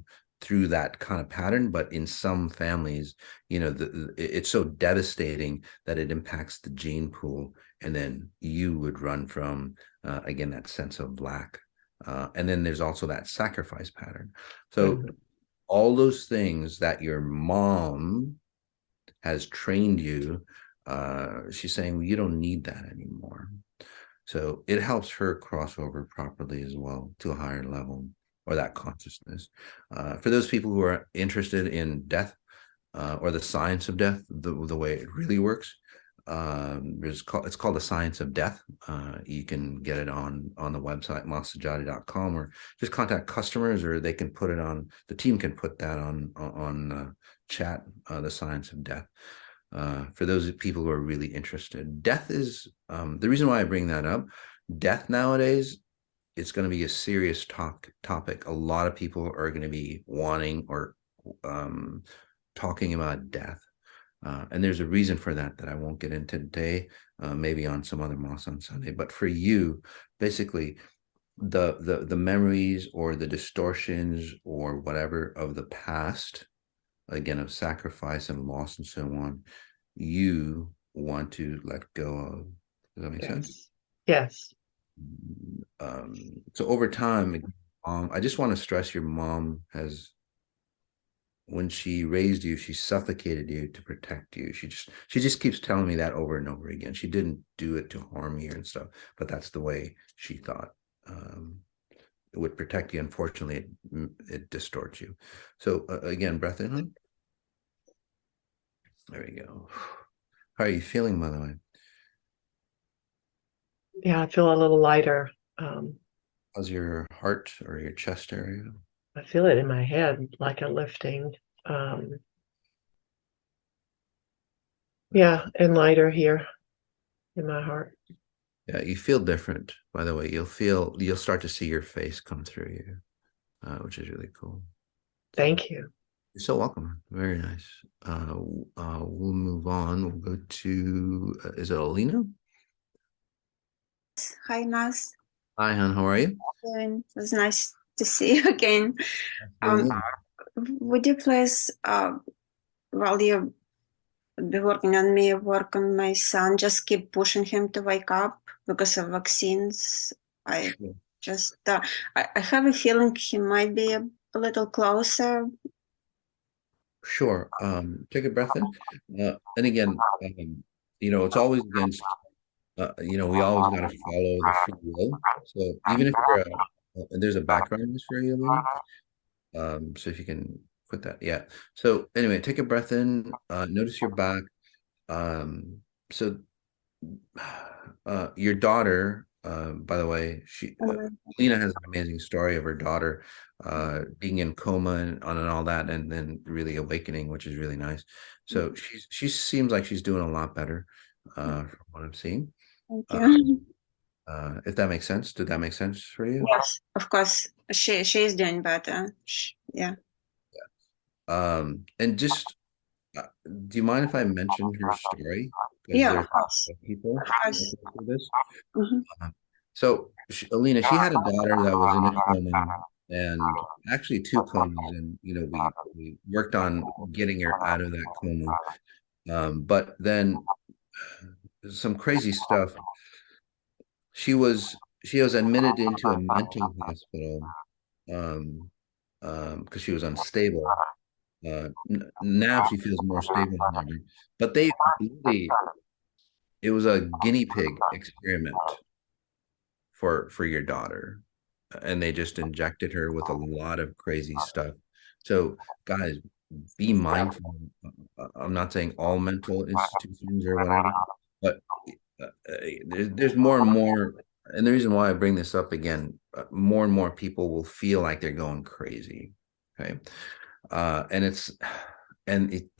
that kind of pattern, but in some families, it's so devastating that it impacts the gene pool, and then you would run from again that sense of lack. And then there's also that sacrifice pattern. So all those things that your mom has trained you she's saying, well, you don't need that anymore. So it helps her cross over properly as well to a higher level, or that consciousness. For those people who are interested in death, or the science of death, the way it really works, it's called the science of death. You can get it on the website masterjati.com, or just contact customers, or they can put it on, the team can put that on chat, the science of death. For those people who are really interested, death is the reason why I bring that up. Death nowadays, it's going to be a serious topic. A lot of people are going to be wanting or talking about death. And there's a reason for that I won't get into today, maybe on some other Moss on Sunday. But for you, basically, the memories or the distortions or whatever of the past, again, of sacrifice and loss and so on, you want to let go of. Does that make sense? Yes. So over time, I just want to stress, your mom has, when she raised you, she suffocated you to protect you. She just keeps telling me that over and over again. She didn't do it to harm you and stuff, but that's the way she thought it would protect you. Unfortunately, it distorts you. So again, breath in. There we go. How are you feeling, by the way? Yeah, I feel a little lighter. How's your heart or your chest area? I feel it in my head, like a lifting. Yeah, and lighter here in my heart. Yeah, you feel different, by the way. You'll start to see your face come through you, which is really cool. Thank you. You're so welcome. Very nice. We'll move on. We'll go to, is it Alina? Hi, Nas. Hi, hon. How are you? It was nice to see you again. Would you please, while you be working on me, work on my son, just keep pushing him to wake up because of vaccines? I just, I have a feeling he might be a little closer. Sure. Take a breath in. And again, it's always against, we always got to follow the free will. So even if you're and there's a background noise for you, Alina. So if you can put that, yeah. So anyway, take a breath in, notice your back. So your daughter, by the way, Lena has an amazing story of her daughter being in coma and all that, and then really awakening, which is really nice. So she seems like she's doing a lot better from what I'm seeing. Thank you. If that makes sense. Did that make sense for you? Yes, of course. She is doing better. Yeah. And just, do you mind if I mention her story? Yeah, of course. People Of this. Mm-hmm. So Alina, she had a daughter that was in a coma, and actually 2 comas, and we worked on getting her out of that coma. But then some crazy stuff. She was admitted into a mental hospital because she was unstable. Now she feels more stable than ever. But it was a guinea pig experiment for your daughter, and they just injected her with a lot of crazy stuff. So guys, be mindful. I'm not saying all mental institutions or whatever, but there's more and more, and the reason why I bring this up again, more and more people will feel like they're going crazy. Okay.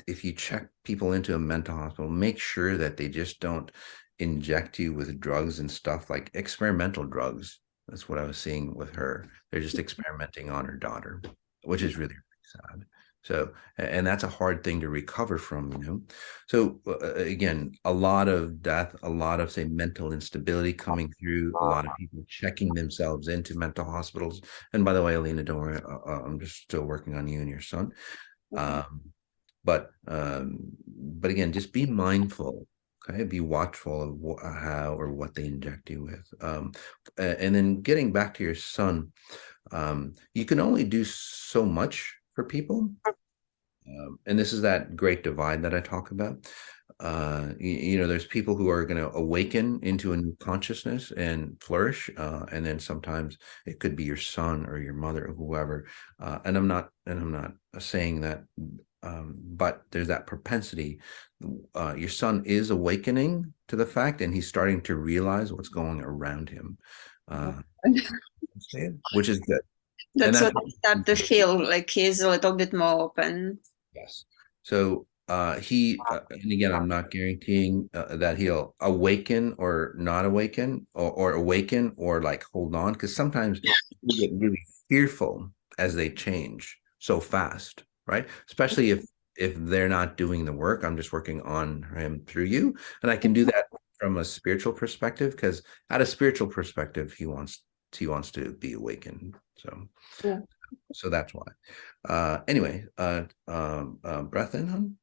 If you check people into a mental hospital, make sure that they just don't inject you with drugs and stuff, like experimental drugs. That's what I was seeing with her. They're just experimenting on her daughter, which is really sad. So, and that's a hard thing to recover from. So again, a lot of death, a lot of, say, mental instability coming through, a lot of people checking themselves into mental hospitals. And by the way, Alina, don't worry, I'm just still working on you and your son. But again, just be mindful. Okay, be watchful of how or what they inject you with. And then getting back to your son, you can only do so much for people. And this is that great divide that I talk about. you know, there's people who are going to awaken into a new consciousness and flourish, and then sometimes it could be your son or your mother or whoever. And I'm not saying that, but there's that propensity. Your son is awakening to the fact, and he's starting to realize what's going around him, which is good. And That's what I start to feel, like he's a little bit more open. yes. So and again, I'm not guaranteeing that he'll awaken or not awaken, or awaken or like hold on, because sometimes you get really fearful as they change so fast, right? Especially if they're not doing the work. I'm just working on him through you, and I can do that from a spiritual perspective, because at a spiritual perspective, he wants to be awakened. So Yeah. so that's why. Anyway, breath in, hon.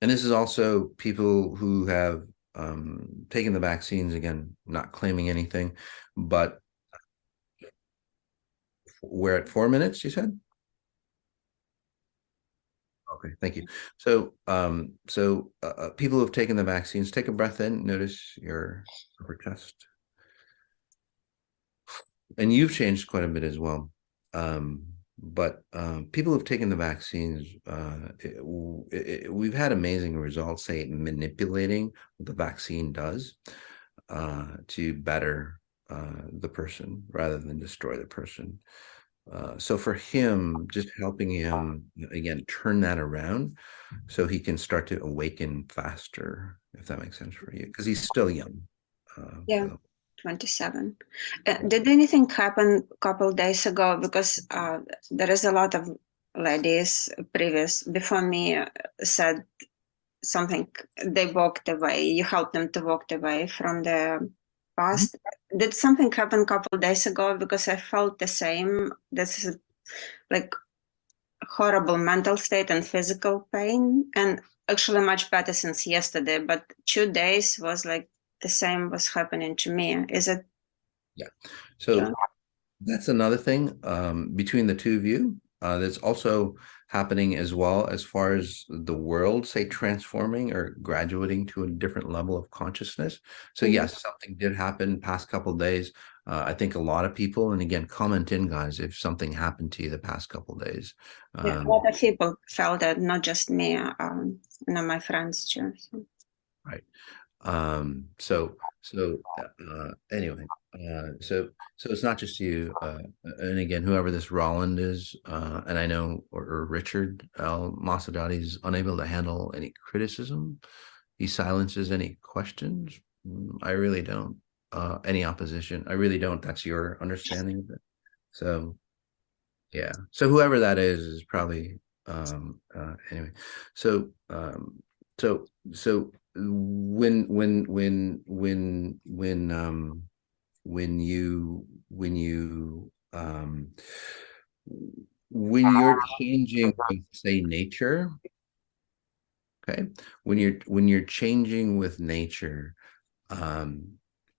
And this is also people who have taken the vaccines. Again, not claiming anything, but we're at 4 minutes, you said? Okay, thank you. So people who have taken the vaccines, take a breath in, notice your upper chest. And you've changed quite a bit as well. But people who've taken the vaccines, we've had amazing results, say, manipulating what the vaccine does to better the person rather than destroy the person. So for him, just helping him, again, turn that around so he can start to awaken faster, if that makes sense for you, because he's still young. Yeah. 27. Did anything happen a couple days ago? Because there is a lot of ladies before me said something. They walked away. You helped them to walk away from the past. Did something happen a couple days ago? Because I felt the same. This is like horrible mental state and physical pain, and actually much better since yesterday. But 2 days was like the same was happening to me. Is it? Yeah. So that's another thing between the two of you. That's also happening as well, as far as the world, say, transforming or graduating to a different level of consciousness. So yes, something did happen past couple of days. I think a lot of people, and again, comment in, guys, if something happened to you the past couple of days. A lot of people felt that, not just me, my friends too. So. Right. Anyway, so it's not just you, and again, whoever this Roland is, and I know, or Richard L. Masadati is unable to handle any criticism. He silences any questions. I really don't. Any opposition, I really don't. That's your understanding of it. So yeah, so whoever that is probably anyway. So so so when you're changing with, say, nature, okay, when you're changing with nature, and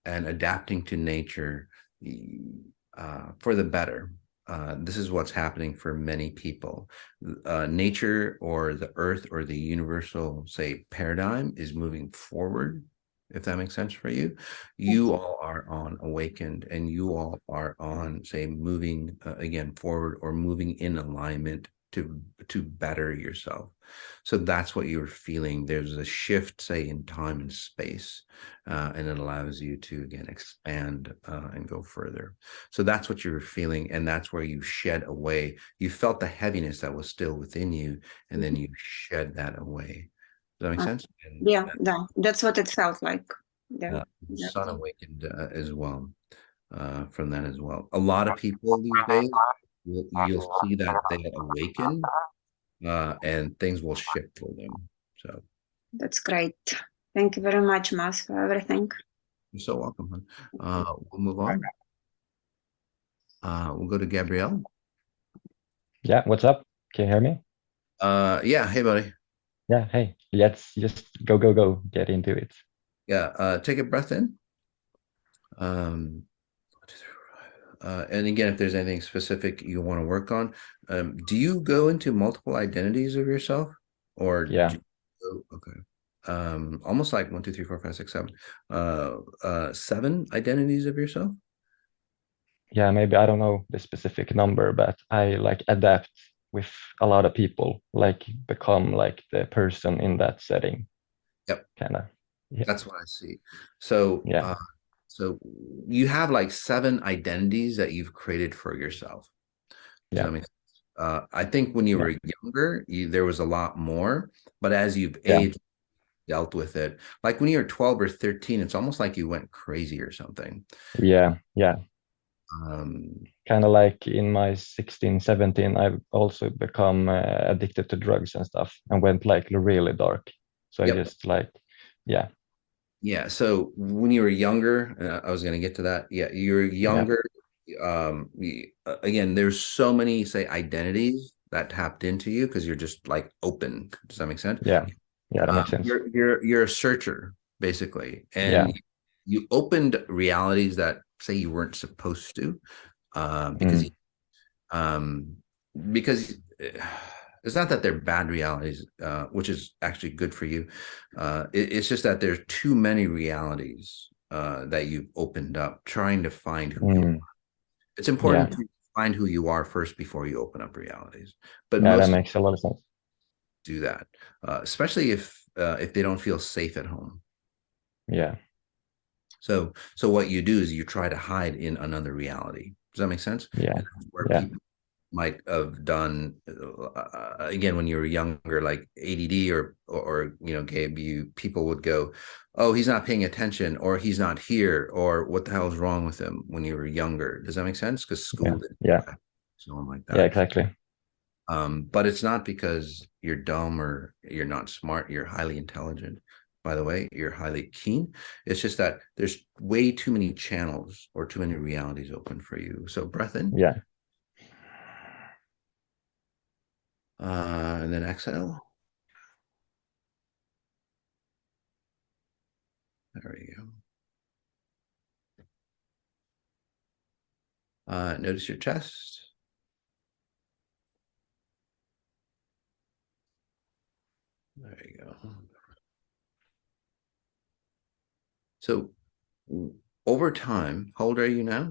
adapting to nature for the better. This is what's happening for many people. Nature, or the earth, or the universal, say, paradigm is moving forward, if that makes sense for you. You all are on awakened, and you all are on, say, moving again forward, or moving in alignment to better yourself. So that's what you're feeling. There's a shift, say, in time and space, and it allows you to, again, expand and go further. So that's what you're feeling, and that's where you shed away. You felt the heaviness that was still within you, and then you shed that away. Does that make sense? And Yeah, that's what it felt like. Yeah. Sun awakened as well from that as well. A lot of people these days, you'll see that they awaken, and things will shift for them. So that's great. Thank you very much, Mas, for everything. you're so welcome. We'll move on. We'll go to Gabrielle. Yeah, what's up? Can you hear me? Yeah, hey, buddy. Yeah, hey, let's just go, get into it. Yeah, take a breath in. And again, if there's anything specific you want to work on, do you go into multiple identities of yourself? or Yeah. okay. Almost like 1, 2, 3, 4, 5, 6, 7. 7 identities of yourself. Yeah, maybe I don't know the specific number, but I like adapt with a lot of people, like become like the person in that setting. Yep. Kind of. Yeah. That's what I see. So Yeah. so you have like 7 identities that you've created for yourself. Does Yeah. that make sense? I think when you Yeah. were younger, there was a lot more, but as you've Yeah. aged, dealt with it. Like when you were 12 or 13, it's almost like you went crazy or something. Yeah. Yeah. Um, Kind of like in my 16, 17, I've also become addicted to drugs and stuff and went like really dark. So I Yep. just like, yeah. Yeah. So when you were younger, I was going to get to that. Yeah. You were younger. Again, there's so many, say, identities that tapped into you because you're just like open. Does that make sense? Yeah. Yeah, that makes sense. You're a searcher basically, Yeah. and you opened realities that say you weren't supposed to, because um, because it's not that they're bad realities, which is actually good for you. It's just that there's too many realities that you've opened up, trying to find who you are. It's important to find who you are first before you open up realities. But Yeah, that most makes a lot of sense. do that, especially if they don't feel safe at home. Yeah. So what you do is you try to hide in another reality. Does that make sense? Yeah. And that's where Yeah. people might have done again when you were younger, like ADD or Gabe, people would go, oh, he's not paying attention, or he's not here, or what the hell is wrong with him when you were younger. Does that make sense? Because school Yeah. didn't Yeah. someone like Yeah, that. exactly. But it's not because you're dumb or you're not smart. You're highly intelligent. By the way, you're highly keen. It's just that there's way too many channels or too many realities open for you. So breath in. Yeah. And then exhale. There we go. Notice your chest. There you go. So over time, how old are you now?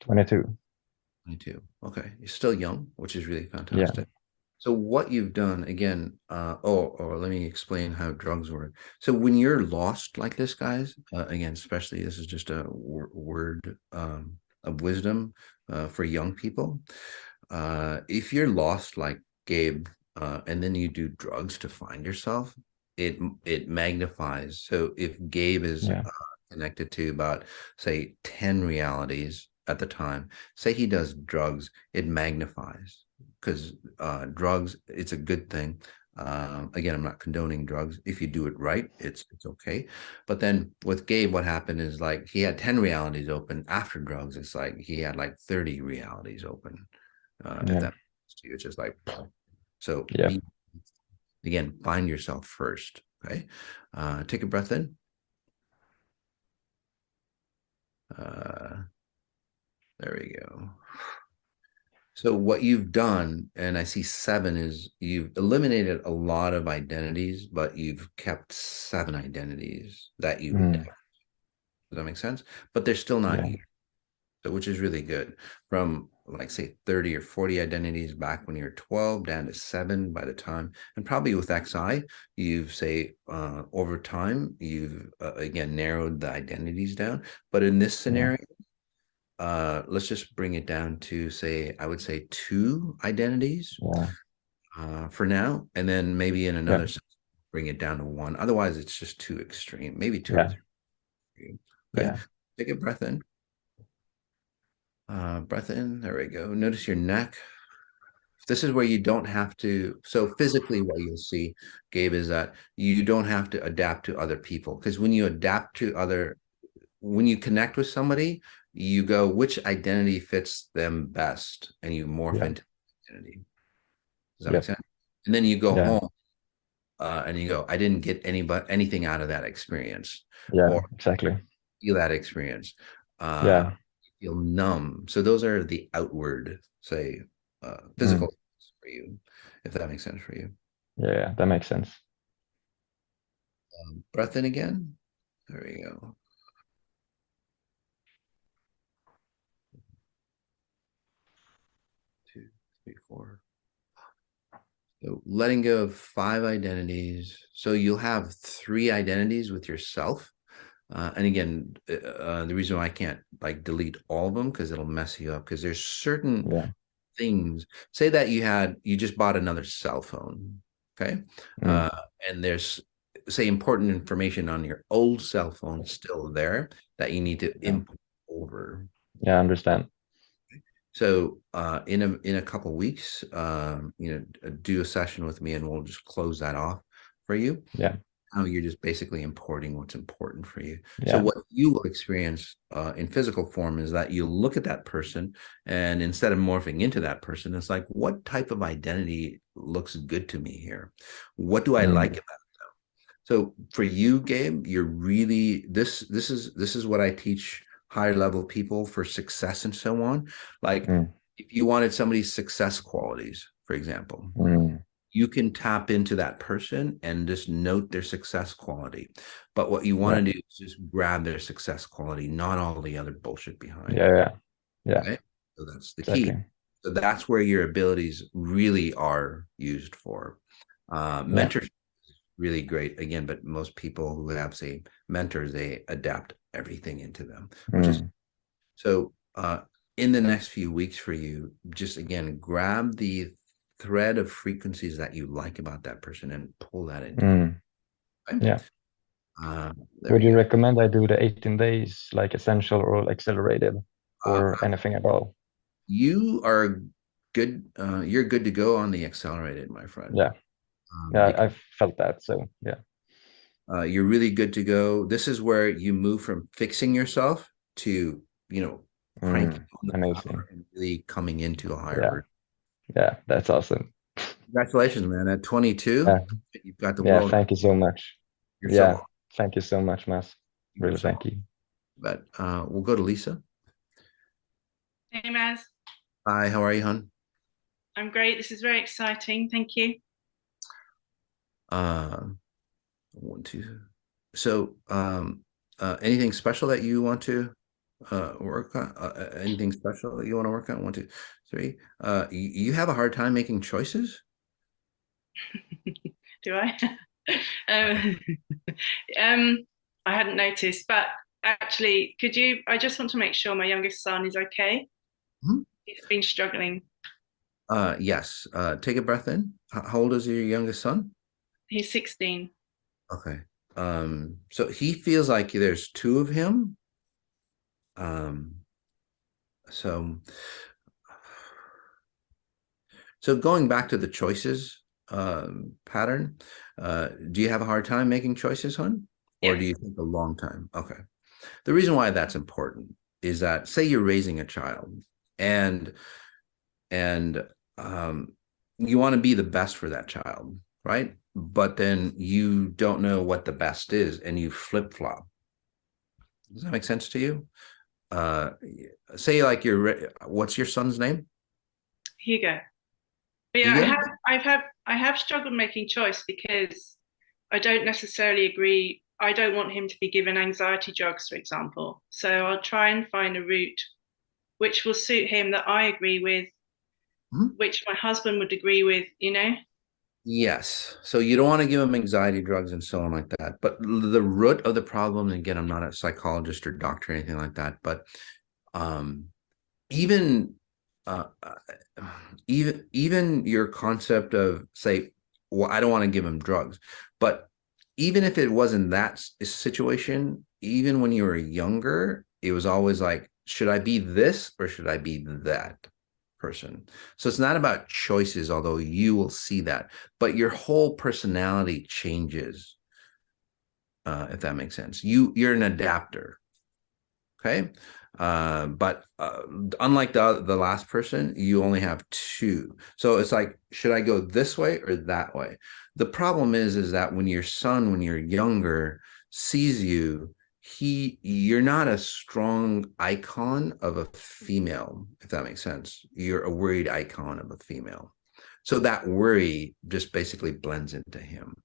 22. 22. Okay. You're still young, which is really Yeah. fantastic. So what you've done again, or let me explain how drugs work. So when you're lost like this, guys, again, especially this is just a word of wisdom for young people. If you're lost like Gabe, and then you do drugs to find yourself, it magnifies. So if Gabe is Yeah. connected to about say 10 realities at the time, say he does drugs, it magnifies because drugs, it's a good thing. Again, I'm not condoning drugs. If you do it right, it's okay. But then with Gabe, what happened is like he had 10 realities open. After drugs, it's like he had like 30 realities open. If Yeah. that makes to you, it's just like so. Yeah. Again, find yourself first. Okay, take a breath in. There we go. So what you've done, and I see 7, is you've eliminated a lot of identities, but you've kept 7 identities that you've adapted. Does that make sense? But they're still not Yeah. you. So which is really good. From like say 30 or 40 identities back when you're 12 down to 7 by the time, and probably with XI, you've say over time, you've again narrowed the identities down. But in this scenario, let's just bring it down to say, I would say 2 identities for now, and then maybe in another bring it down to 1. Otherwise, it's just too extreme. Maybe 2 or 3. Okay, take a breath in. Breath in. There we go. Notice your neck. This is where you don't have to. So physically, what you'll see, Gabe, is that you don't have to adapt to other people, because when you adapt to when you connect with somebody, you go, which identity fits them best, and you morph into identity. Does that make sense? And then you go home, and you go, I didn't get anything out of that experience. Yeah, or exactly. feel that experience. Yeah. Feel numb. So those are the outward, say, physical for you, if that makes sense for you. Yeah, that makes sense. Breath in again. There we go. Two, three, four. So letting go of 5 identities. So you'll have 3 identities with yourself. And again, the reason why I can't like delete all of them because it'll mess you up because there's certain things. Say that you just bought another cell phone, okay? And there's say important information on your old cell phone still there that you need to input over. Yeah, I understand. So in a couple weeks, do a session with me and we'll just close that off for you. Yeah. Now you're just basically importing what's important for you. Yeah. So what you will experience in physical form is that you look at that person and instead of morphing into that person, it's like, what type of identity looks good to me here? What do I like about them? So for you, Gabe, you're really, this is what I teach higher level people for success and so on. Like if you wanted somebody's success qualities, for example, you can tap into that person and just note their success quality. But what you want to do is just grab their success quality, not all the other bullshit behind. Yeah. Okay? So that's the key. So that's where your abilities really are used for. Mentorship is really great again, but most people who have, say, mentors, they adapt everything into them, which is so in the next few weeks for you, just again, grab the thread of frequencies that you like about that person and pull that in. Okay? Yeah. Would you recommend I do the 18 days like essential or accelerated or anything at all? You are good. You're good to go on the accelerated, my friend. Yeah. Yeah, I felt that. So yeah. You're really good to go. This is where you move from fixing yourself to, cranking on the power and really coming into a higher version. Yeah, that's awesome. Congratulations, man. At 22, you've got the world. world. Thank you so much. You're thank you so much, Mas. Really, thank you. But we'll go to Lisa. Hey, Mas. Hi, how are you, hon? I'm great. This is very exciting. Thank you. 1, 2. So, anything special that you want to work on? Anything special that you want to work on? 1, 2, 3. You have a hard time making choices? Do I? I hadn't noticed, but actually, I just want to make sure my youngest son is okay. He's been struggling. Yes. Take a breath in. How old is your youngest son? He's 16. Okay. So he feels like there's 2 of him. So going back to the choices pattern, do you have a hard time making choices, hon? Or do you think a long time? Okay. The reason why that's important is that say you're raising a child and you want to be the best for that child, right? But then you don't know what the best is and you flip-flop. Does that make sense to you? Say like what's your son's name? Hugo. But yeah, I have struggled making choice because I don't necessarily agree. I don't want him to be given anxiety drugs, for example. So I'll try and find a route which will suit him that I agree with, which my husband would agree with, Yes. So you don't want to give him anxiety drugs and so on like that. But the root of the problem, and again, I'm not a psychologist or doctor or anything like that, but even your concept of say, well, I don't want to give him drugs, but even if it wasn't that situation, even when you were younger, it was always like, should I be this or should I be that person? So it's not about choices, although you will see that, but your whole personality changes, if that makes sense. You're an adapter. Okay. But unlike the last person, you only have 2. So it's like, should I go this way or that way? The problem is that when your son, when you're younger, sees you, you're not a strong icon of a female, if that makes sense. You're a worried icon of a female. So that worry just basically blends into him,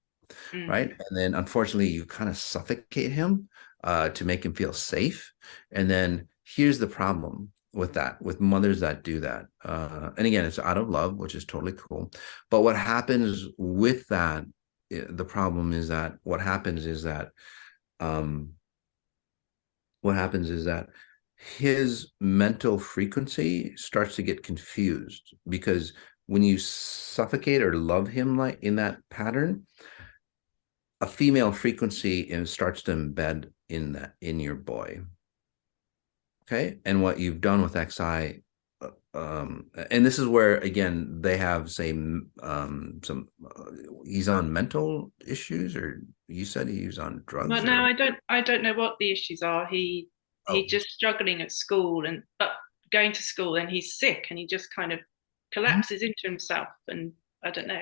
right? And then unfortunately you kind of suffocate him to make him feel safe. And then here's the problem with that, with mothers that do that. And again, it's out of love, which is totally cool. But what happens with that, the problem is that what happens is that his mental frequency starts to get confused, because when you suffocate or love him like in that pattern, a female frequency starts to embed in your boy. Okay, and what you've done with XI, and this is where again they have some he's on mental issues, or you said he's on drugs. But no, I don't know what the issues are. He's just struggling at school and going to school, and he's sick, and he just kind of collapses into himself, and I don't know.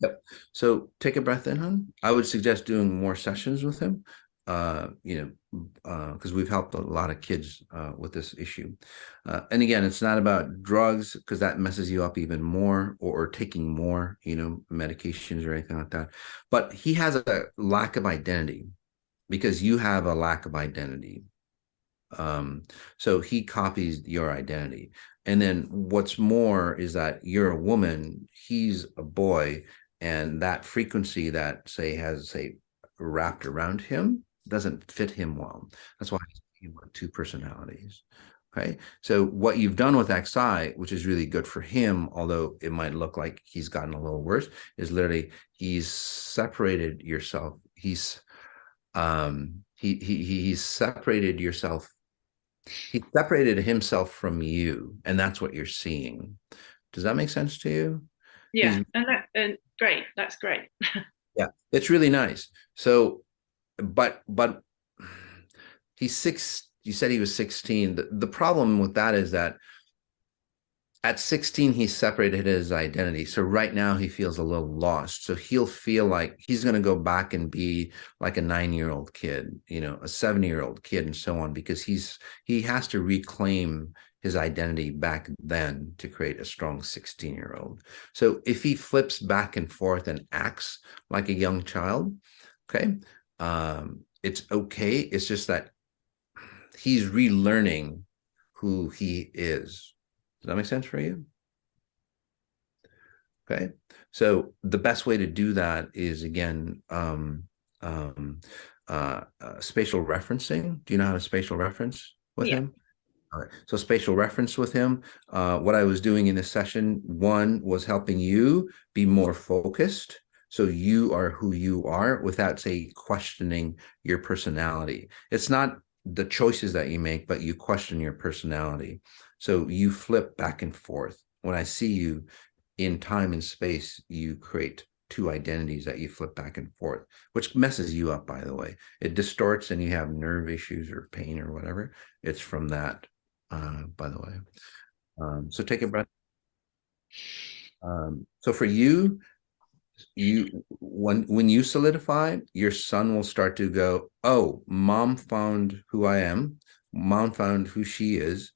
Yep. So take a breath in, hon. I would suggest doing more sessions with him, because we've helped a lot of kids with this issue. And again, it's not about drugs, because that messes you up even more, or taking more, medications or anything like that. But he has a lack of identity, because you have a lack of identity. So he copies your identity. And then what's more is that you're a woman, he's a boy, and that frequency that has wrapped around him doesn't fit him well. That's why he's got two personalities. Okay, so what you've done with XI, which is really good for him, although it might look like he's gotten a little worse, is literally he's separated yourself. He's separated yourself. He separated himself from you, and that's what you're seeing. Does that make sense to you? Yeah, and great. That's great. Yeah, it's really nice. So, but he's 6. You said he was 16. The problem with that is that at 16, he separated his identity. So right now he feels a little lost. So he'll feel like he's going to go back and be like a 9-year-old kid, a 7-year-old kid, and so on, because he has to reclaim his identity back then to create a strong 16-year-old. So if he flips back and forth and acts like a young child, okay, it's okay. It's just that he's relearning who he is. Does that make sense for you? Okay, so the best way to do that is, again, spatial referencing. Do you know how to spatial reference with him? All right, so spatial reference with him. What I was doing in this session, one was helping you be more focused, so you are who you are without, say, questioning your personality. It's not the choices that you make, but you question your personality. So you flip back and forth. When I see you in time and space, you create two identities that you flip back and forth, which messes you up, by the way. It distorts, and you have nerve issues or pain or whatever. It's from that, by the way. So take a breath. So for you, when you solidify, your son will start to go, oh, mom found who I am. Mom found who she is.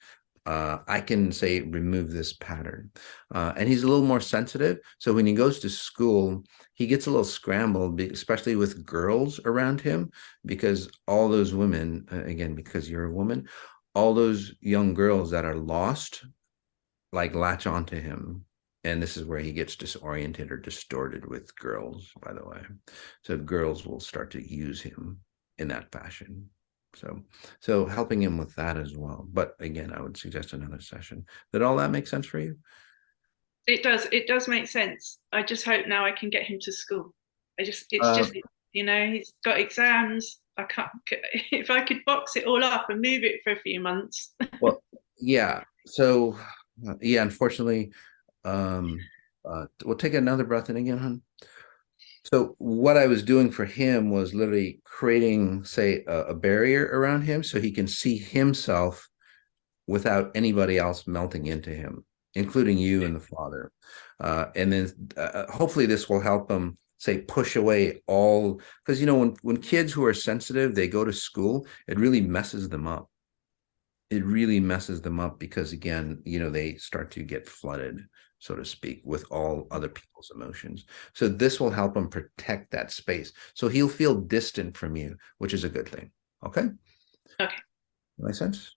I can say remove this pattern. And he's a little more sensitive. So when he goes to school, he gets a little scrambled, especially with girls around him, because all those women, again, because you're a woman, all those young girls that are lost, like, latch onto him. And this is where he gets disoriented or distorted with girls, by the way. So girls will start to use him in that fashion. So helping him with that as well. But again, I would suggest another session. Did all that make sense for you? It does make sense. I just hope now I can get him to school. It's just he's got exams. I can't, if I could box it all up and move it for a few months. Well, yeah. So yeah, unfortunately, we'll take another breath in again, hon. So what I was doing for him was literally creating, say, a barrier around him so he can see himself without anybody else melting into him, including you and the father. And then hopefully this will help him, say, push away all, because, when kids who are sensitive, they go to school, it really messes them up. It really messes them up because, again, they start to get flooded so to speak, with all other people's emotions. So this will help him protect that space. So he'll feel distant from you, which is a good thing. Okay. Okay. Makes sense?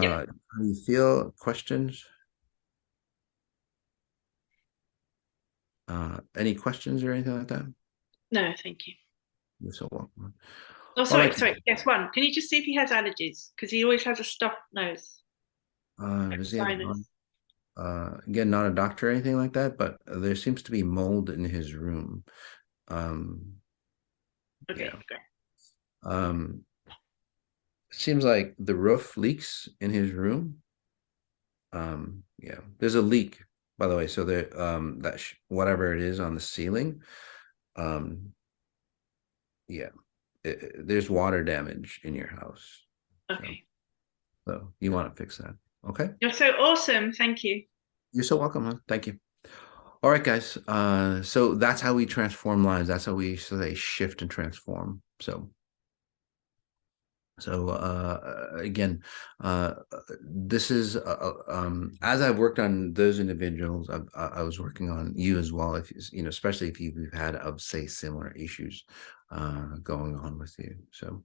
Yeah. How do you feel? Questions? Any questions or anything like that? No, thank you. You're so welcome. Oh, sorry, right. sorry. Yes, one. Can you just see if he has allergies? Because he always has a stuffed nose. Does he have Sinus. again, not a doctor or anything like that, but there seems to be mold in his room. Okay, Yeah. great. It seems like the roof leaks in his room. Yeah, there's a leak, by the way. So there, whatever it is on the ceiling, yeah, there's water damage in your house. Okay. So you want to fix that. Okay. You're so awesome. Thank you. You're so welcome, huh? Thank you. All right, guys. So that's how we transform lives. That's how we say shift and transform. So again, this is as I've worked on those individuals, I was working on you as well. If you know, especially if you've had say similar issues going on with you. So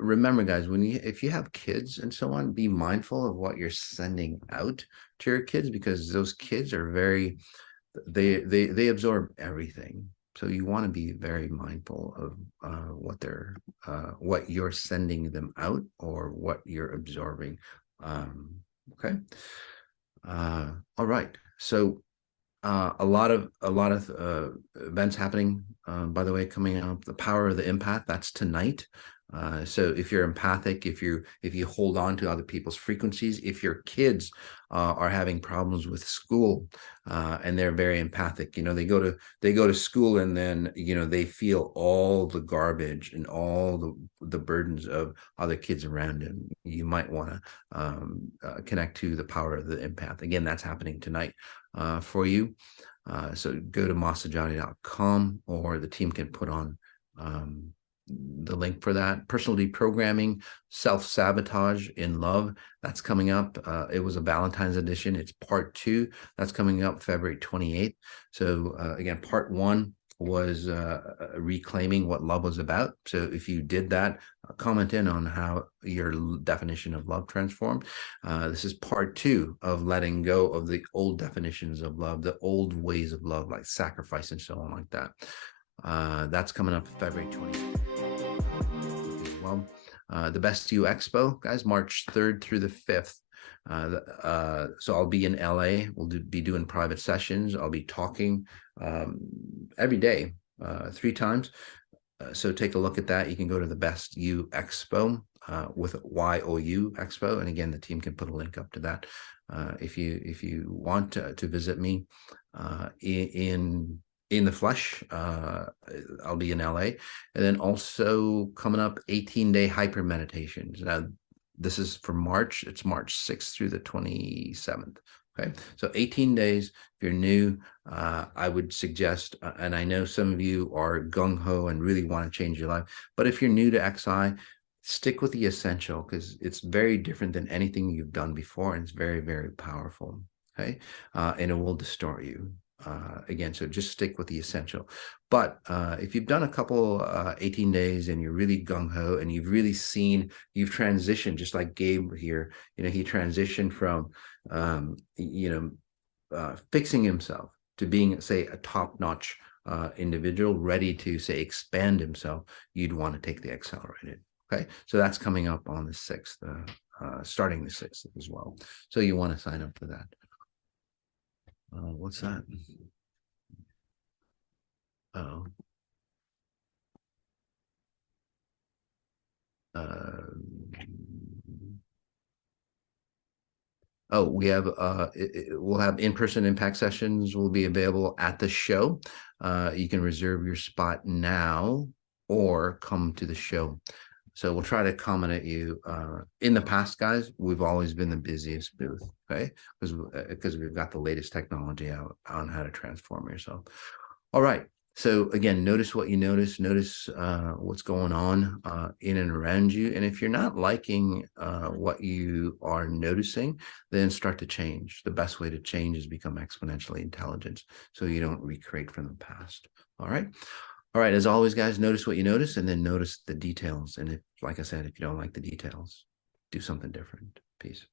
remember, guys, if you have kids and so on, be mindful of what you're sending out to your kids, because those kids are they absorb everything. So you want to be very mindful of what you're sending them out or what you're absorbing. Okay. All right. So a lot of events happening. By the way, coming up, the power of the empath. That's tonight. So if you're empathic, if you hold on to other people's frequencies, if your kids are having problems with school and they're very empathic, you know, they go to school and then, you know, they feel all the garbage and all the burdens of other kids around them. You might want to connect to the power of the empath. Again, that's happening tonight for you. So go to masterjohnny.com, or the team can put on the link for that. Personal deprogramming, self-sabotage in love, that's coming up. It was a Valentine's edition. It's part 2. That's coming up February 28th. So again, part 1 was reclaiming what love was about. So if you did that, comment in on how your definition of love transformed. This is part 2 of letting go of the old definitions of love, the old ways of love, like sacrifice and so on like that. That's coming up February 20th as well. The Best You Expo, guys, March 3rd through the 5th. So I'll be in LA. We'll be doing private sessions. I'll be talking every day, 3 times. So take a look at that. You can go to the Best You Expo with YOU Expo, and again, the team can put a link up to that if you want to visit me in the flesh. I'll be in LA, and then also coming up 18-day hyper meditations. Now, this is for March. It's March 6th through the 27th. Okay, so 18 days. If you're new, I would suggest, and I know some of you are gung-ho and really want to change your life, but if you're new to XI, stick with the essential, because it's very different than anything you've done before, and it's very, very powerful. Okay, and it will distort you. Again, so just stick with the essential. But if you've done a couple 18 days and you're really gung-ho and you've really seen, you've transitioned, just like Gabe here, you know, he transitioned from fixing himself to being, say, a top-notch individual ready to, say, expand himself, you'd want to take the accelerated. Okay, so that's coming up on the 6th, starting the 6th as well. So you want to sign up for that. What's that? We have we'll have in-person impact sessions will be available at the show. You can reserve your spot now or come to the show. So we'll try to accommodate you. In the past, guys, we've always been the busiest booth, okay? Because we've got the latest technology out on how to transform yourself. All right. So again, notice what you notice, what's going on in and around you. And if you're not liking what you are noticing, then start to change. The best way to change is become exponentially intelligent so you don't recreate from the past. All right. All right. As always, guys, notice what you notice and then notice the details. And if, like I said, if you don't like the details, do something different. Peace.